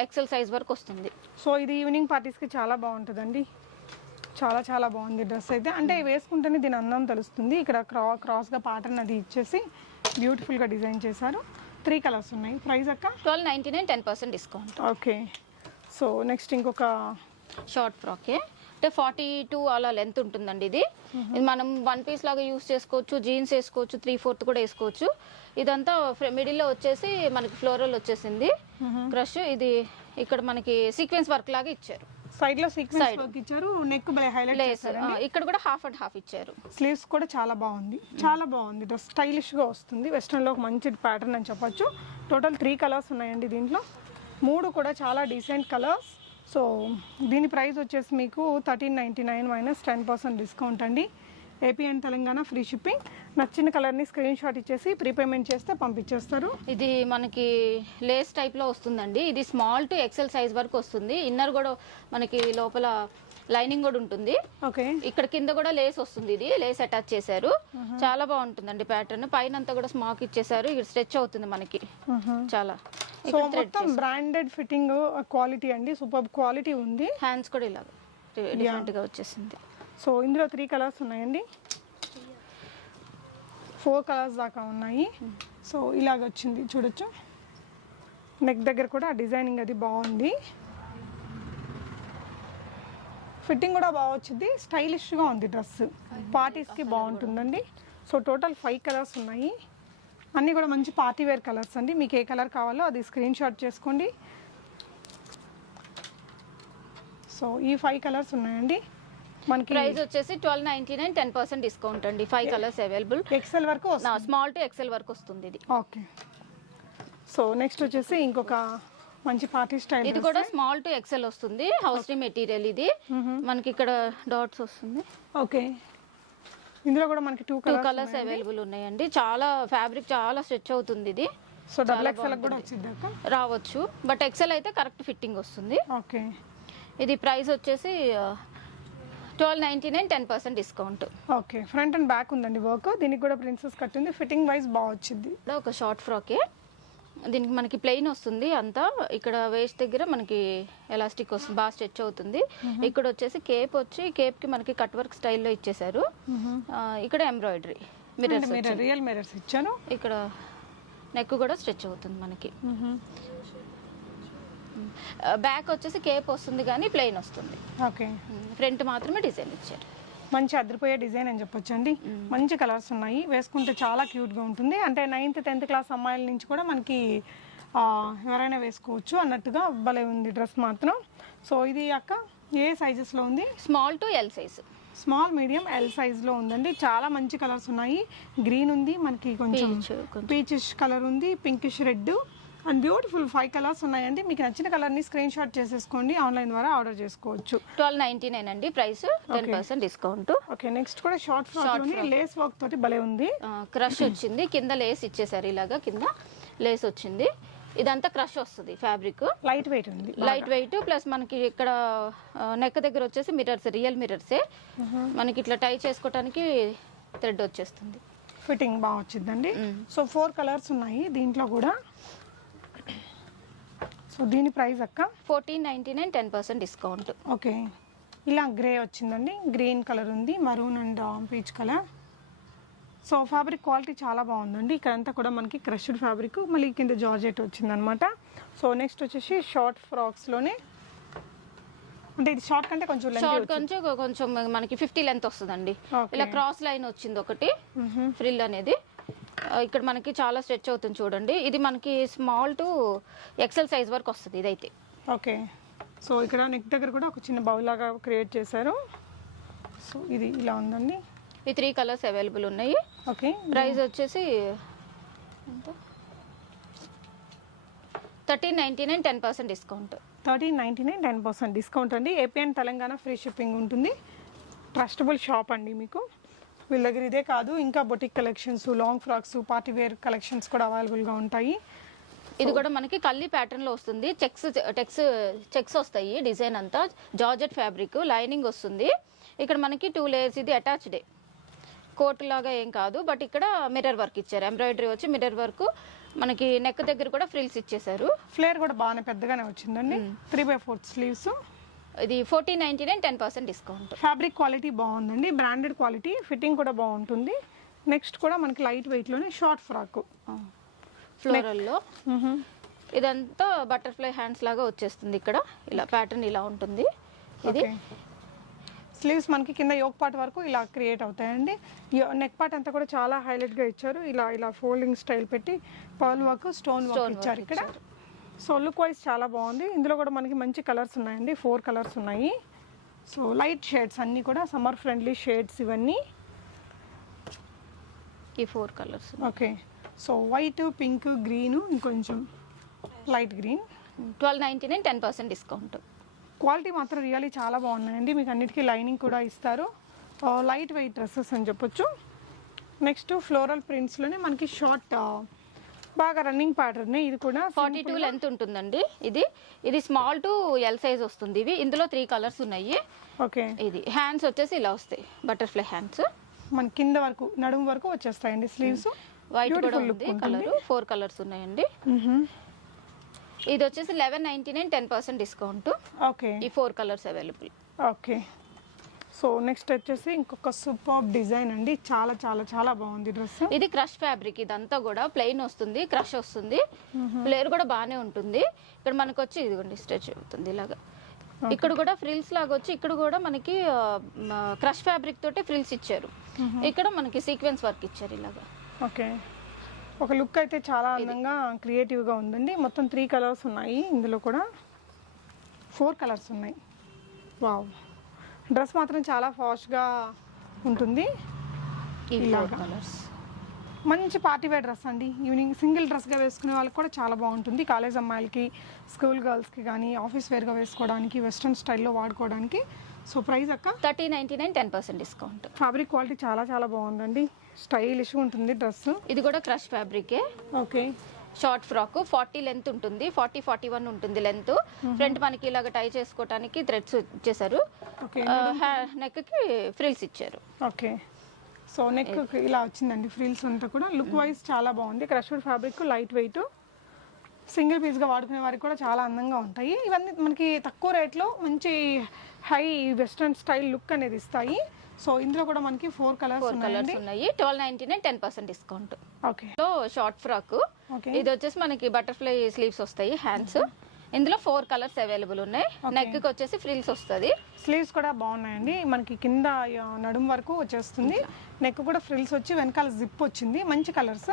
ఎక్సెల్ సైజ్ వరకు వస్తుంది. సో ఇది ఈవినింగ్ పార్టీస్కి చాలా బాగుంటుందండి. చాలా చాలా బాగుంది డ్రెస్ అయితే. అంటే వేసుకుంటేనే దీని అందం తెలుస్తుంది. ఇక్కడ క్రాస్గా ప్యాటర్న్ అది ఇచ్చేసి బ్యూటిఫుల్గా డిజైన్ చేశారు. 3 కలర్స్ ఉన్నాయి. ప్రైస్ అక్క 1299, 10% డిస్కౌంట్. ఓకే. సో నెక్స్ట్ ఇంకొక షార్ట్ ఫ్రాకే, అంటే 42 అలా లెంత్ ఉంటుందండి. ఇది మనం 1 పీస్ లాగా యూస్ చేసుకోవచ్చు, జీన్స్ వేసుకోవచ్చు, 3/4 కూడా వేసుకోవచ్చు. ఇదంతా మిడిల్లో వచ్చేసి మనకి ఫ్లోరల్ వచ్చేసింది క్రష్. ఇది ఇక్కడ మనకి సీక్వెన్స్ వర్క్ లాగా ఇచ్చారు. సైడ్ లో సీక్వెన్స్ వర్క్ ఇచ్చారు. నెక్ హైలైట్ చేశారు. ఇక్కడ కూడా హాఫ్ అండ్ హాఫ్ ఇచ్చారు. స్లీవ్స్ కూడా చాలా బాగుంది. చాలా బాగుంది డ్రెస్. స్టైలిష్ గా వస్తుంది. వెస్ట్రన్ లో ఒక మంచి ప్యాటర్న్ అని చెప్పొచ్చు. టోటల్ 3 కలర్స్ ఉన్నాయండి దీంట్లో. 3 కూడా చాలా డీసెంట్ కలర్స్. సో దీని ప్రైస్ వచ్చేసి మీకు 1399 మైనస్ 10% డిస్కౌంట్ అండి. AP and Telangana free shipping. నచ్చిన కలర్ని స్క్రీన్ షాట్ ఇచ్చేసి ప్రీపేమెంట్ చేస్తే పంపించేస్తారు. ఇది మనకి లేస్ టైప్లో వస్తుందండి. ఇది స్మాల్ టు ఎక్సెల్ సైజ్ వరకు వస్తుంది. ఇన్నర్ కూడా మనకి లోపల లైనింగ్ కూడా ఉంటుంది. ఓకే. ఇక్కడ కింద కూడా లేస్ వస్తుంది. ఇది లేస్ అటాచ్ చేశారు. చాలా బాగుంటుందండి ప్యాటర్న్. పైన అంతా కూడా స్మాక్ ఇచ్చేసారు. ఇక్కడ స్ట్రెచ్ అవుతుంది మనకి చాలా. సో మొత్తం బ్రాండెడ్ ఫిట్టింగ్ క్వాలిటీ అండి. సూపర్ క్వాలిటీ ఉంది. హ్యాండ్స్ కూడా ఇలాగ డిఫరెంట్ గా వచ్చేసింది. సో ఇందులో 3 కలర్స్ ఉన్నాయండి. 4 కలర్స్ దాకా ఉన్నాయి. సో ఇలాగ వచ్చింది చూడొచ్చు. నెక్ దగ్గర కూడా డిజైనింగ్ అది బాగుంది. ఫిట్టింగ్ కూడా బాగా వచ్చింది. స్టైలిష్గా ఉంది డ్రెస్. పార్టీస్కి బాగుంటుందండి. సో టోటల్ 5 కలర్స్ ఉన్నాయి. అన్నీ కూడా మంచి పార్టీ వేర్ కలర్స్ అండి. మీకు ఏ కలర్ కావాలో అది స్క్రీన్ షాట్ చేసుకోండి. సో ఈ 5 కలర్స్ ఉన్నాయండి. మనకి ప్రైస్ వచ్చేసి 1299, 10% డిస్కౌంట్ అండి. 5 కలర్స్ అవైలబుల్. ఎక్సెల్ వరకు వస్తుంది. స్మాల్ టు ఎక్సెల్ వరకు వస్తుంది ఇది. ఓకే. సో నెక్స్ట్ వచ్చేసి ఇంకొక మంచి పార్టీ స్టైల్. ఇది కూడా స్మాల్ టు ఎక్సెల్ వస్తుంది. హౌస్ మెటీరియల్ ఇది. మనకి ఇక్కడ డాట్స్ వస్తుంది. ఓకే. ఇందులో కూడా మనకి 2 కలర్స్ అవైలబుల్ ఉన్నాయండి. చాలా ఫ్యాబ్రిక్ చాలా స్ట్రెచ్ అవుతుంది ఇది. సో డబుల్ ఎక్సెల్ కూడా వచ్చింది రావచ్చు, బట్ ఎక్సెల్ అయితే కరెక్ట్ ఫిట్టింగ్ వస్తుంది. ఓకే. ఇది ప్రైస్ వచ్చేసి 1299, 10% discount. Okay. Front and back ఉందండి వర్క్. దీనికి కూడా ప్రిన్సెస్ కట్ ఉంది. ఫిట్టింగ్ వైజ్ బాగా వచ్చింది. ఒక షార్ట్ ఫ్రాకే. దీనికి మనకి ప్లెయిన్ వస్తుంది అంతా. ఇక్కడ వేస్ట్ దగ్గర మనకి ఎలాస్టిక్ వస్తుంది, బాగా స్ట్రెచ్ అవుతుంది. ఇక్కడ వచ్చేసి కేప్ వచ్చి కేప్ కి మనకి కట్ వర్క్ స్టైల్లో ఇచ్చేసారు. ఇక్కడ ఎంబ్రాయిడరీ మిర్రర్స్, రియల్ మిర్రర్స్ ఇచ్చాను. ఇక్కడ నెక్ కూడా స్ట్రెచ్ అవుతుంది మనకి. బ్యాక్ వచ్చేసి కేప్ వస్తుంది కానీ ప్లెయిన్ వస్తుంది. ఓకే. ఫ్రంట్ మాత్రమే డిజైన్ ఇచ్చారు. మంచి అదిరిపోయే డిజైన్ అని చెప్పొచ్చు అండి. మంచి కలర్స్ ఉన్నాయి. వేసుకుంటే చాలా క్యూట్గా ఉంటుంది. అంటే 9th 10th క్లాస్ అమ్మాయిల నుంచి కూడా మనకి ఎవరైనా వేసుకోవచ్చు అన్నట్టుగా భలే ఉంది డ్రెస్ మాత్రం. సో ఇది అక్క ఏ సైజెస్లో ఉంది? Small to L size. Small, medium, L సైజ్లో ఉందండి. చాలా మంచి కలర్స్ ఉన్నాయి. గ్రీన్ ఉంది, మనకి కొంచెం పీచిష్ కలర్ ఉంది, pinkish red and beautiful 5 colours ఉన్నాయండి. మీకు నచ్చిన కలర్ని స్క్రీన్ షాట్ చేసేసుకోండి. ఆన్లైన్ ద్వారా ఆర్డర్ చేసుకోవచ్చు. 1299 అండి ప్రైస్, 10% డిస్కౌంట్. ఓకే. నెక్స్ట్ కూడా షార్ట్ ఫ్రాక్ లేస్ వర్క్ తోటి భలే ఉంది. క్రష్ వచ్చింది, కింద లేస్ ఇచ్చేసారు. ఇలాగా కింద లేస్ వచ్చింది. ఇదంతా క్రష్ వస్తుంది ఫ్యాబ్రిక్. లైట్ వెయిట్ ఉంది. లైట్ వెయిట్ ప్లస్ మనకి ఇక్కడ నెక్ దగ్గర వచ్చేసి మిర్రర్స్, రియల్ మిర్రర్సే. మనకి ఇట్లా టై చేసుకోవడానికి థ్రెడ్ వచ్చేస్తుంది. ఫిట్టింగ్ బాగా వచ్చిందండి. సో 4 కలర్స్ ఉన్నాయి దీంట్లో కూడా. సో దీని ప్రైస్ అక్క 1499, 10% డిస్కౌంట్. ఓకే. ఇలా గ్రే వచ్చిందండి. గ్రీన్ కలర్ ఉంది, maroon and peach colour. So fabric quality చాలా బాగుందండి. ఇక్కడంతా కూడా మనకి క్రష్డ్ ఫ్యాబ్రిక్, మళ్ళీ కింద జార్జెట్ వచ్చిందనమాట. సో నెక్స్ట్ వచ్చేసి షార్ట్ ఫ్రాక్స్లోనే, అంటే ఇది షార్ట్ కంటే కొంచెం కొంచెం మనకి 50 లెంత్ వస్తుందండి. ఇలా క్రాస్ లైన్ వచ్చింది ఒకటి ఫ్రిల్ అనేది. ఇక్కడ మనకి చాలా స్ట్రెచ్ అవుతుంది చూడండి. ఇది మనకి స్మాల్ టు ఎక్సెల్ సైజ్ వరకు వస్తుంది ఇదైతే. ఓకే. సో ఇక్కడ నెక్ దగ్గర కూడా ఒక చిన్న బౌల్ లాగా క్రియేట్ చేశారు. సో ఇది ఇలా ఉందండి. ఈ 3 కలర్స్ అవైలబుల్ ఉన్నాయి. ఓకే. ప్రైస్ వచ్చేసి 1399, 10% డిస్కౌంట్. 1399, 10% డిస్కౌంట్ అండి. AP and Telangana free shipping ఉంటుంది. ట్రస్టబుల్ షాప్ అండి మీకు. వీళ్ళ దగ్గర ఇదే కాదు, ఇంకా boutique collections, long frocks, party wear collections కూడా అవైలబుల్గా ఉంటాయి. ఇది కూడా మనకి కల్లి ప్యాటర్న్ లో వస్తుంది. చెక్స్ వస్తాయి. డిజైన్ అంతా జార్జెట్ ఫ్యాబ్రిక్, లైనింగ్ వస్తుంది. ఇక్కడ మనకి 2 లేయర్స్. ఇది అటాచ్డే కోట్ లాగా ఏం కాదు, బట్ ఇక్కడ మిర్రర్ వర్క్ ఇచ్చారు, ఎంబ్రాయిడరీ వచ్చి మిర్రర్ వర్క్, మనకి నెక్ దగ్గర కూడా ఫ్రిల్స్ ఇచ్చేసారు. ఫ్లేర్ కూడా బాగానే పెద్దగానే వచ్చిందండి. 3/4 స్లీవ్స్. ఇది 1499, 10% డిస్కౌంట్. ఫ్యాబ్రిక్ క్వాలిటీ బాగుందండి, బ్రాండెడ్ క్వాలిటీ, ఫిట్టింగ్ కూడా బాగుంటుంది. నెక్స్ట్ కూడా మనకి లైట్ వెయిట్లోనే షార్ట్ ఫ్రాక్ ఫ్లోరల్లో. ఇదంతా బటర్ఫ్లై హ్యాండ్స్ లాగా వచ్చేస్తుంది. ఇక్కడ ఇలా ప్యాటర్న్ ఇలా ఉంటుంది. ఇది స్లీవ్స్ మనకి కింద యోక్ పార్ట్ వరకు ఇలా క్రియేట్ అవుతాయండి. నెక్ పార్ట్ అంతా కూడా చాలా హైలైట్గా ఇచ్చారు. ఇలా ఫోల్డింగ్ స్టైల్ పెట్టి పర్ల్ వర్క్, స్టోన్ వర్క్ ఇచ్చారు ఇక్కడ. సో లుక్ వైజ్ చాలా బాగుంది. ఇందులో కూడా మనకి మంచి కలర్స్ ఉన్నాయండి, 4 కలర్స్ ఉన్నాయి. సో లైట్ షేడ్స్ అన్నీ కూడా సమ్మర్ ఫ్రెండ్లీ షేడ్స్ ఇవన్నీ. ఈ 4 colours. Okay. So white, pink, green, ఇంకొంచెం లైట్ గ్రీన్. 1299, 10% డిస్కౌంట్. క్వాలిటీ మాత్రం రియల్లీ చాలా బాగున్నాయండి. మీకు అన్నిటికీ లైనింగ్ కూడా ఇస్తారు. లైట్ వెయిట్ డ్రెస్సెస్ అని చెప్పొచ్చు. నెక్స్ట్ ఫ్లోరల్ ప్రింట్స్లోనే మనకి షార్ట్ బాగా రన్నింగ్ ప్యాటర్న్. ఇది కూడా 42 లెంత్ ఉంటుందండి. ఇది స్మాల్ టు ఎల్ సైజ్ వస్తుంది. ఇందులో 3 కలర్స్ ఉన్నాయి. ఓకే. ఇది హ్యాండ్స్ వచ్చేసి ఇలా వస్తాయి, బటర్ఫ్లై హ్యాండ్స్. మన కింద వరకు నడుము వరకు వచ్చేస్తాయండి స్లీవ్స్. వైట్ కూడా ఉంది కలర్. 4 కలర్స్ ఉన్నాయండి. ఇది వచ్చేసి 1199, 10% డిస్కౌంట్. ఓకే. ఈ 4 colours available. Okay. So next వచ్చేసి ఇంకొక సూపర్ డిజైన్ అండి. చాలా చాలా చాలా బాగుంది డ్రెస్. ఇది క్రష్ ఫ్యాబ్రిక్. ఇదంతా కూడా ప్లెయిన్ వస్తుంది, క్రష్ వస్తుంది. ఫ్లేర్ కూడా బాగానే ఉంటుంది. ఇక్కడ మనకు వచ్చి ఇదిగోండి స్ట్రెచ్ అవుతుంది ఇలాగా. ఇక్కడ కూడా ఫ్రిల్స్ లాగా వచ్చి ఇక్కడ కూడా మనకి క్రష్ ఫ్యాబ్రిక్ తోటి ఫ్రిల్స్ ఇచ్చారు. ఇక్కడ మనకి సీక్వెన్స్ వర్క్ ఇచ్చారు ఇలాగా. ఓకే. ఒక లుక్ అయితే చాలా అందంగా క్రియేటివ్గా ఉందండి. మొత్తం 3 కలర్స్ ఉన్నాయి. ఇందులో కూడా 4 కలర్స్ ఉన్నాయి. వావ్. డ్రెస్ మాత్రం చాలా ఫాస్ట్గా ఉంటుంది. కలర్స్ మంచి పార్టీ వేర్ డ్రెస్ అండి. ఈవినింగ్ సింగిల్ డ్రెస్గా వేసుకునే వాళ్ళకి కూడా చాలా బాగుంటుంది. కాలేజ్ అమ్మాయిలకి, స్కూల్ గర్ల్స్కి కానీ ఆఫీస్ వేర్గా వేసుకోవడానికి, వెస్ట్రన్ స్టైల్లో వాడుకోవడానికి. సో ప్రైస్ అక్క 1399, 10% డిస్కౌంట్. ఫ్యాబ్రిక్ క్వాలిటీ చాలా చాలా బాగుందండి. స్టైలిష్గా ఉంటుంది డ్రెస్. ఇది కూడా క్రష్ ఫ్యాబ్రికే. ఓకే. షార్ట్ ఫ్రాక్ 40 లెంత్ ఉంటుంది, 41 ఉంటుంది లెంత్. ఫ్రంట్ మనకి ఇలాగ టై చేసుకోవడానికి థ్రెడ్స్ ఇచ్చేసారు. నెక్ కి ఫ్రిల్స్ ఇచ్చారు. ఓకే. సో నెక్ ఇలా వచ్చిందండి ఫ్రిల్స్ అంతా కూడా. లుక్ వైజ్ చాలా బాగుంది. Crushed fabric, light weight, single పీస్గా వాడుకునే వారికి కూడా చాలా అందంగా ఉంటాయి. ఇవన్నీ మనకి తక్కువ రేట్లో మంచి హై వెస్ట్రన్ స్టైల్ లుక్ అనేది ఇస్తాయి. సో ఇందులో కూడా మనకి 4 కలర్స్ ఉన్నాయి. 1299, 10% discount. Okay. So short frock. ఇది వచ్చేసి మనకి బటర్ఫ్లై స్లీవ్స్ వస్తాయి, హ్యాండ్స్. ఇందులో 4 కలర్స్ అవైలబుల్ ఉన్నాయి. నెక్ కి వచ్చేసి ఫ్రిల్స్ వస్తుంది. స్లీవ్స్ కూడా బాగున్నాయండి. మనకి కింద నడుము వరకు వచ్చేస్తుంది. నెక్ కూడా ఫ్రిల్స్ వచ్చి వెనకాల జిప్ వచ్చింది. మంచి కలర్స్.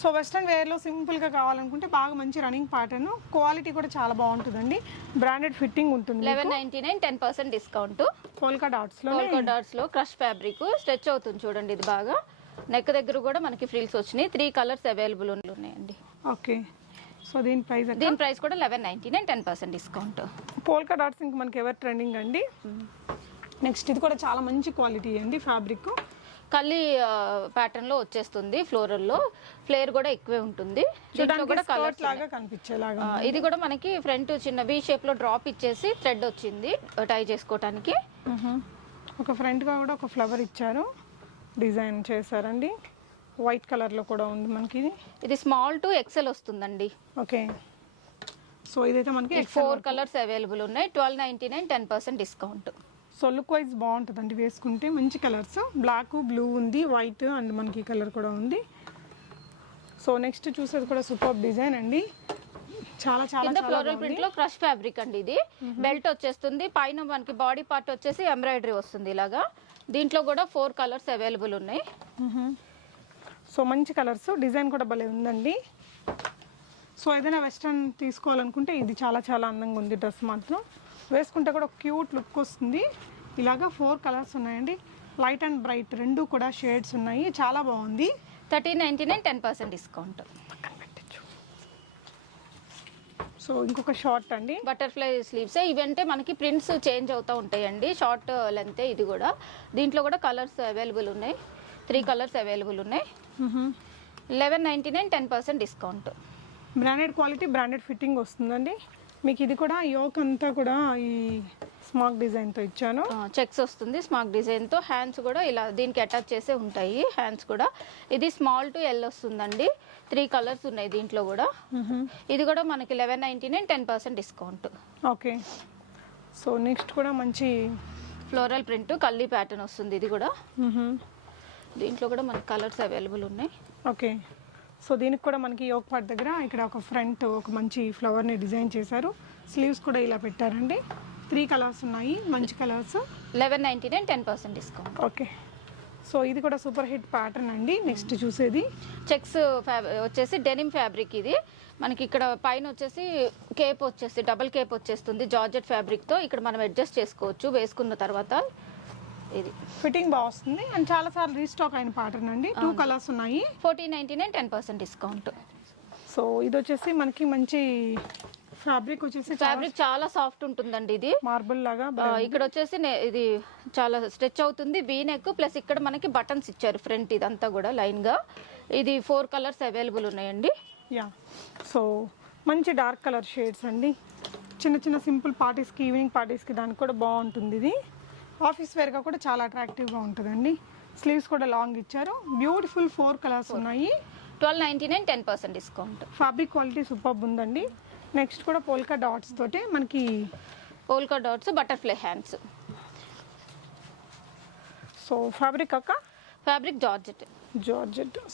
సో వెస్ట్రన్ వేర్లో సింపుల్గా కావాలనుకుంటే బాగా మంచి రన్నింగ్ ప్యాటర్న్. క్వాలిటీ కూడా చాలా బాగుంటుందండి. బ్రాండెడ్ ఫిట్టింగ్ ఉంటుంది. 1199, 10% డిస్కౌంట్. పోల్కా డాట్స్ లో క్రష్ ఫ్యాబ్రిక్ స్ట్రెచ్ అవుతుంది చూడండి. ఇది బాగా నెక్ దగ్గర కూడా మనకి ఫ్రిల్స్ వచ్చినాయి. 3 కలర్స్ అవైలబుల్ ఉన్నాయండి. ఓకే. సో దీని ప్రైస్ కూడా 1199, 10% డిస్కౌంట్. పోల్కా డాట్స్ ఇంక మనకి ఎవర్ ట్రెండింగ్ అండి. నెక్స్ట్ ఇది కూడా చాలా మంచి క్వాలిటీ అండి. ఫ్యాబ్రిక్ కల్లీ ప్యాటర్న్ లో వచ్చేస్తుంది. ఫ్లోరల్ లో ఫ్లేర్ కూడా ఎక్కువే ఉంటుంది. ఇది కూడా మనకి ఫ్రంట్ చిన్న వి షేప్ లో డ్రాప్ ఇచ్చేసి థ్రెడ్ వచ్చింది టై చేసుకోవటానికి. ఒక ఫ్రంట్ గా కూడా ఒక ఫ్లవర్ ఇచ్చారు, డిజైన్ చేశారండి. వైట్ కలర్ లో కూడా ఉంది మనకి. ఇది స్మాల్ టు ఎక్సెల్ వస్తుందండి. ఓకే. సో ఇదైతే మనకి 4 కలర్స్ అవైలబుల్ ఉన్నాయి. 1299, 10% డిస్కౌంట్. సో లుక్ వైజ్ బాగుంటుందండి వేసుకుంటే. మంచి కలర్స్, బ్లాక్, బ్లూ ఉంది, వైట్ అండ్ మనకి కలర్ కూడా ఉంది. సో నెక్స్ట్ చూసేది కూడా సూపర్ డిజైన్ అండి. చాలా చాలా ఫ్లోరల్ ప్రింట్ లో క్రష్ ఫ్యాబ్రిక్ అండి. ఇది బెల్ట్ వచ్చేస్తుంది. పైన మనకి బాడీ పార్ట్ వచ్చేసి ఎంబ్రాయిడరీ వస్తుంది ఇలాగా. దీంట్లో కూడా 4 కలర్స్ అవైలబుల్ ఉన్నాయి. సో మంచి కలర్స్, డిజైన్ కూడా భలే ఉందండి. సో ఏదైనా వెస్ట్రన్ తీసుకోవాలనుకుంటే ఇది చాలా చాలా అందంగా ఉంది. డ్రెస్ మాత్రం వేసుకుంటే కూడా క్యూట్ లుక్ వస్తుంది. ఇలాగా 4 కలర్స్ ఉన్నాయండి. లైట్ అండ్ బ్రైట్ రెండు కూడా షేడ్స్ ఉన్నాయి. చాలా బాగుంది. 1399, 10% డిస్కౌంట్. సో ఇంకొక షార్ట్ అండి. Butterfly sleeves. ఇవంటే మనకి ప్రింట్స్ చేంజ్ అవుతూ ఉంటాయండి. షార్ట్ లెంత్ ఇది కూడా. దీంట్లో కూడా కలర్స్ అవైలబుల్ ఉన్నాయి. 3 కలర్స్ అవైలబుల్ ఉన్నాయి. 1199, 10% discount. Branded quality, branded fitting వస్తుందండి మీకు. ఇది కూడా యోక్ అంతా కూడా ఈ స్మాక్ డిజైన్తో ఇచ్చాను. చెక్స్ వస్తుంది స్మాక్ డిజైన్తో. హ్యాండ్స్ కూడా ఇలా దీనికి అటాచ్ చేసే ఉంటాయి హ్యాండ్స్ కూడా. ఇది స్మాల్ టు ఎల్ వస్తుందండి. 3 కలర్స్ ఉన్నాయి దీంట్లో కూడా. ఇది కూడా మనకి 1199 10% డిస్కౌంట్. ఓకే. సో నెక్స్ట్ కూడా మంచి ఫ్లోరల్ ప్రింట్ కల్లీ ప్యాటర్న్ వస్తుంది ఇది కూడా. దీంట్లో కూడా మనకి కలర్స్ అవైలబుల్ ఉన్నాయి. ఓకే. సో దీనికి కూడా మనకి యోక్ పార్ట్ దగ్గర ఇక్కడ ఒక ఫ్రంట్ ఒక మంచి ఫ్లవర్ని డిజైన్ చేశారు. స్లీవ్స్ కూడా ఇలా పెట్టారండి. 3 కలర్స్ ఉన్నాయి, మంచి కలర్స్. 1199 10% డిస్కౌంట్. ఓకే. సో ఇది కూడా సూపర్ హిట్ ప్యాటర్న్ అండి. నెక్స్ట్ చూసేది చెక్స్ వచ్చేసి డెనిమ్ ఫ్యాబ్రిక్. ఇది మనకి ఇక్కడ పైన వచ్చేసి కేప్ వచ్చేసి డబుల్ కేప్ వచ్చేస్తుంది జార్జెట్ ఫ్యాబ్రిక్తో. ఇక్కడ మనం అడ్జస్ట్ చేసుకోవచ్చు వేసుకున్న తర్వాత. ఇది ఫిట్టింగ్ బాగా వస్తుంది అండ్ చాలా సార్లు రీస్టాక్ అయిన ప్యాటర్న్ అండి. 2 కలర్స్ ఉన్నాయి. 1499 10% డిస్కౌంట్. సో ఇది వచ్చేసి మనకి మంచి ఫ్యాబ్రిక్ వచ్చేసి ఫ్యాబ్రిక్ చాలా సాఫ్ట్ ఉంటుందండి. ఇది మార్బుల్ లాగా. ఇక్కడ వచ్చేసి ఇది చాలా స్ట్రెచ్ అవుతుంది. వీ నెక్ ప్లస్ ఇక్కడ మనకి బటన్స్ ఇచ్చారు ఫ్రంట్. ఇదంతా కూడా లైన్ గా. ఇది 4 కలర్స్ అవైలబుల్ ఉన్నాయండి. యా. సో మంచి డార్క్ కలర్ షేడ్స్ అండి. చిన్న చిన్న సింపుల్ పార్టీస్కి ఈవినింగ్ పార్టీస్కి దానికి కూడా బాగుంటుంది. ఇది ఆఫీస్ వేర్గా కూడా చాలా అట్రాక్టివ్గా ఉంటుందండి. స్లీవ్స్ కూడా లాంగ్ ఇచ్చారు. బ్యూటిఫుల్ 4 కలర్స్ ఉన్నాయి. 1299 10% డిస్కౌంట్. ఫ్యాబ్రిక్ క్వాలిటీ సూపర్ ఉందండి. నెక్స్ట్ కూడా పోల్కా డాట్స్ తోటి మనకి polka dots butterfly hands. So fabric అక్క ఫ్యాబ్రిక్ జార్జెట్.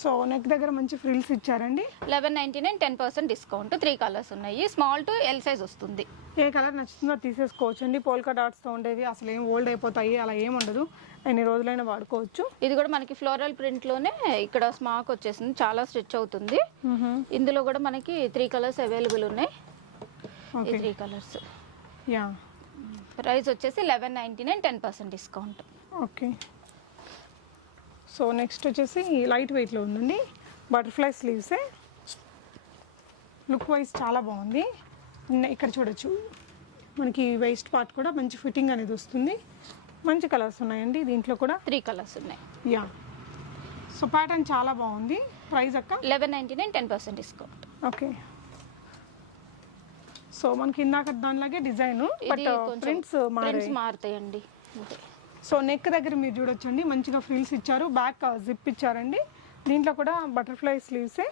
సో నెక్ దగ్గర మంచి ఫ్రిల్స్ ఇచ్చారండి. 1199 10% డిస్కౌంట్. 3 కలర్స్ ఉన్నాయి. స్మాల్ టు ఎల్ సైజ్ వస్తుంది. ఏ కలర్ నచ్చుతుందో తీసేసుకోవచ్చు అండి. పోల్కా డాట్స్తో ఉండేవి అసలు ఏం ఓల్డ్ అయిపోతాయి అలా ఏం ఉండదు. ఎన్ని రోజులైనా వాడుకోవచ్చు. ఇది కూడా మనకి ఫ్లోరల్ ప్రింట్ లోనే ఇక్కడ స్మాక్ వచ్చేసింది. చాలా స్ట్రెచ్ అవుతుంది. ఇందులో కూడా మనకి 3 కలర్స్ అవైలబుల్ ఉన్నాయి. 3 కలర్స్. యా. ప్రైస్ వచ్చేసి 1199 10% డిస్కౌంట్. ఓకే. సో నెక్స్ట్ వచ్చేసి లైట్ వెయిట్లో ఉందండి. బటర్ఫ్లై స్లీవ్సే. లుక్ వైజ్ చాలా బాగుంది. ఇక్కడ చూడొచ్చు మనకి వేస్ట్ పార్ట్ కూడా మంచి ఫిట్టింగ్ అనేది వస్తుంది. మంచి కలర్స్ ఉన్నాయండి దీంట్లో కూడా. 3 కలర్స్ ఉన్నాయి. యా. సో ప్యాటర్న్ చాలా బాగుంది. ప్రైస్ అక్క 1199 10% డిస్కౌంట్. ఓకే. సో మనకి ఇందాక దానిలాగే డిజైన్ బట్ ప్రింట్స్ మారుతాయండి. సో నెక్ దగ్గర మీరు చూడొచ్చండి మంచిగా ఫ్రిల్స్ ఇచ్చారు. బ్యాక్ జిప్ ఇచ్చారండి. దీంట్లో కూడా బటర్ఫ్లై స్లీవ్సే.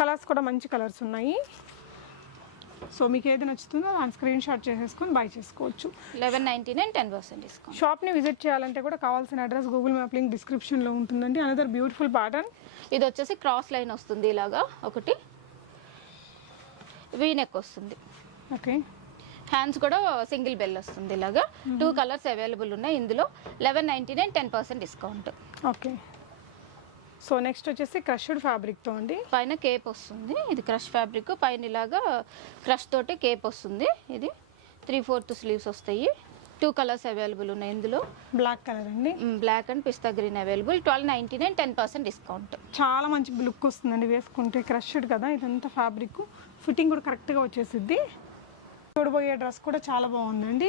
కలర్స్ కూడా మంచి కలర్స్ ఉన్నాయి. సో మీకు ఏది నచ్చుతుందో దాని స్క్రీన్ షాట్ చేసేసుకొని బై చేసుకోవచ్చు. 1199 10% డిస్కౌంట్. షాప్ని విజిట్ చేయాలంటే కూడా కావాల్సిన అడ్రస్ గూగుల్ మ్యాప్ లింక్ డిస్క్రిప్షన్లో ఉంటుందండి. Another beautiful pattern. ఇది వచ్చేసి క్రాస్ లైన్ వస్తుంది ఇలాగా. ఒకటి వీ నెక్ వస్తుంది. ఓకే. హ్యాండ్స్ కూడా సింగిల్ బెల్ వస్తుంది ఇలాగా. 2 కలర్స్ అవైలబుల్ ఉన్నాయి ఇందులో. 1199 10% డిస్కౌంట్. ఓకే. సో నెక్స్ట్ వచ్చేసి క్రష్డ్ ఫ్యాబ్రిక్తో అండి. పైన కేప్ వస్తుంది. ఇది క్రష్ ఫ్యాబ్రిక్. పైన ఇలాగా క్రష్ తోటి కేప్ వస్తుంది. ఇది 3/4 స్లీవ్స్ వస్తాయి. 2 కలర్స్ అవైలబుల్ ఉన్నాయి ఇందులో. బ్లాక్ కలర్ అండి. Black and pista green available. 1299 10% discount. చాలా మంచి లుక్ వస్తుందండి వేసుకుంటే. క్రష్డ్ కదా ఇదంతా ఫ్యాబ్రిక్. ఫిట్టింగ్ కూడా కరెక్ట్గా వచ్చేసిద్ది. చూడబోయే డ్రెస్ కూడా చాలా బాగుందండి.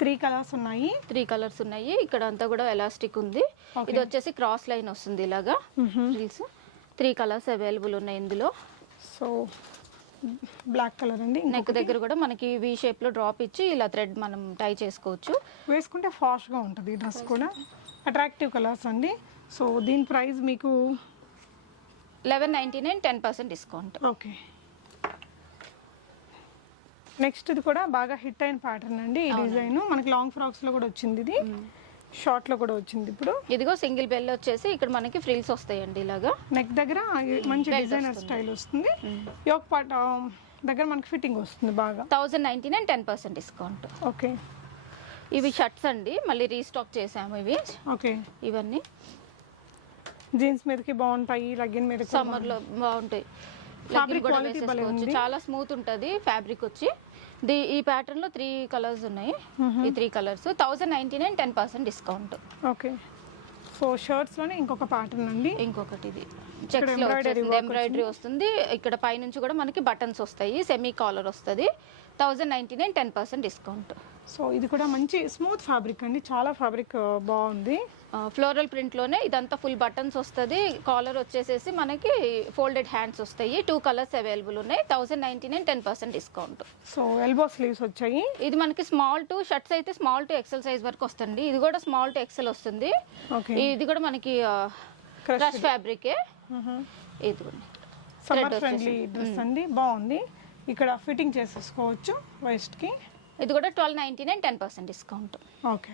3 కలర్స్ ఉన్నాయి. 3 కలర్స్ ఉన్నాయి. ఇక్కడ అంతా కూడా ఎలాస్టిక్ ఉంది. ఇది వచ్చేసి క్రాస్ లైన్ వస్తుంది ఇలాగా. 3 కలర్స్ అవైలబుల్ ఉన్నాయి ఇందులో. సో బ్లాక్ కలర్ అండి. నెక్ దగ్గర కూడా మనకి వి షేప్ లో డ్రాప్ ఇచ్చి ఇలా థ్రెడ్ మనం టై చేసుకోవచ్చు. వేసుకుంటే ఫాస్ట్గా ఉంటుంది డ్రెస్ కూడా. అట్రాక్టివ్ కలర్స్ అండి. సో దీని ప్రైస్ మీకు 1199 10% డిస్కౌంట్. ఓకే. నెక్స్ట్ ఇది కూడా బాగా హిట్ అయిన ప్యాటర్న్ అండి. ఈ డిజైన్ మనకి లాంగ్ ఫ్రాక్స్ లో కూడా వచ్చింది. ఇది షార్ట్ లో కూడా వచ్చింది. ఇప్పుడు ఇదిగో సింగిల్ బెల్ వచ్చేసి ఇక్కడ మనకి ఫ్రిల్స్ వస్తాయండి ఇలాగా. నెక్ దగ్గర మంచి డిజైనర్ స్టైల్ వస్తుంది. యోక్ పార్ట్ దగ్గర మనకి ఫిట్టింగ్ వస్తుంది బాగా. 1099 10% డిస్కౌంట్. ఓకే. ఇవి షర్ట్స్ అండి. మళ్ళీ రీస్టాక్ చేసాము ఇవి. ఓకే. ఇవన్నీ జీన్స్ మీదకి బాగుంటాయి. లెగ్గిన్ మీద సమ్మర్ లో బాగుంటాయి. చాలా స్మూత్ ఉంటది ఫ్యాబ్రిక్ వచ్చి. ఈ ప్యాటర్న్ లో 3 కలర్స్ ఉన్నాయి. ఈ 3 colours 1099 10% discount. Okay. So shirts లోనే ఇంకొక ప్యాటర్న్ అండి. ఇంకొకటి ఇది చెక్స్ లో ఎంబ్రాయిడరీ వస్తుంది. ఇక్కడ పైనుంచి కూడా మనకి బటన్స్ వస్తాయి. సెమీ కాలర్ వస్తుంది. 1099 10% డిస్కౌంట్. సో ఇది కూడా మంచి స్మూత్ ఫ్యాబ్రిక్ అండి, చాలా ఫ్యాబ్రిక్ బాగుంది. ఫ్లోరల్ ప్రింట్లోనే ఇదంతా ఫుల్ బటన్స్ వస్తుంది. కాలర్ వచ్చేసేసి మనకి ఫోల్డెడ్ హ్యాండ్స్ వస్తాయి. 2 కలర్స్ అవైలబుల్ ఉన్నాయి. 1099 10% డిస్కౌంట్. సో ఎల్బో స్లీవ్స్ వచ్చాయి. ఇది మనకి స్మాల్ టు షర్ట్స్ అయితే స్మాల్ టు ఎక్సెల్ సైజ్ వరకు వస్తుంది. ఇది కూడా స్మాల్ టు ఎక్సెల్ వస్తుంది. ఇది కూడా మనకి క్రష్ ఫ్యాబ్రికే. ఇది కూడా సమ్మర్ ఫ్రెండ్లీ డ్రెస్ అండి, బాగుంది. ఇక్కడ ఫిట్టింగ్ చేసేసుకోవచ్చు వేస్ట్ కి. ఇది కూడా 1299 10% డిస్కౌంట్. ఓకే.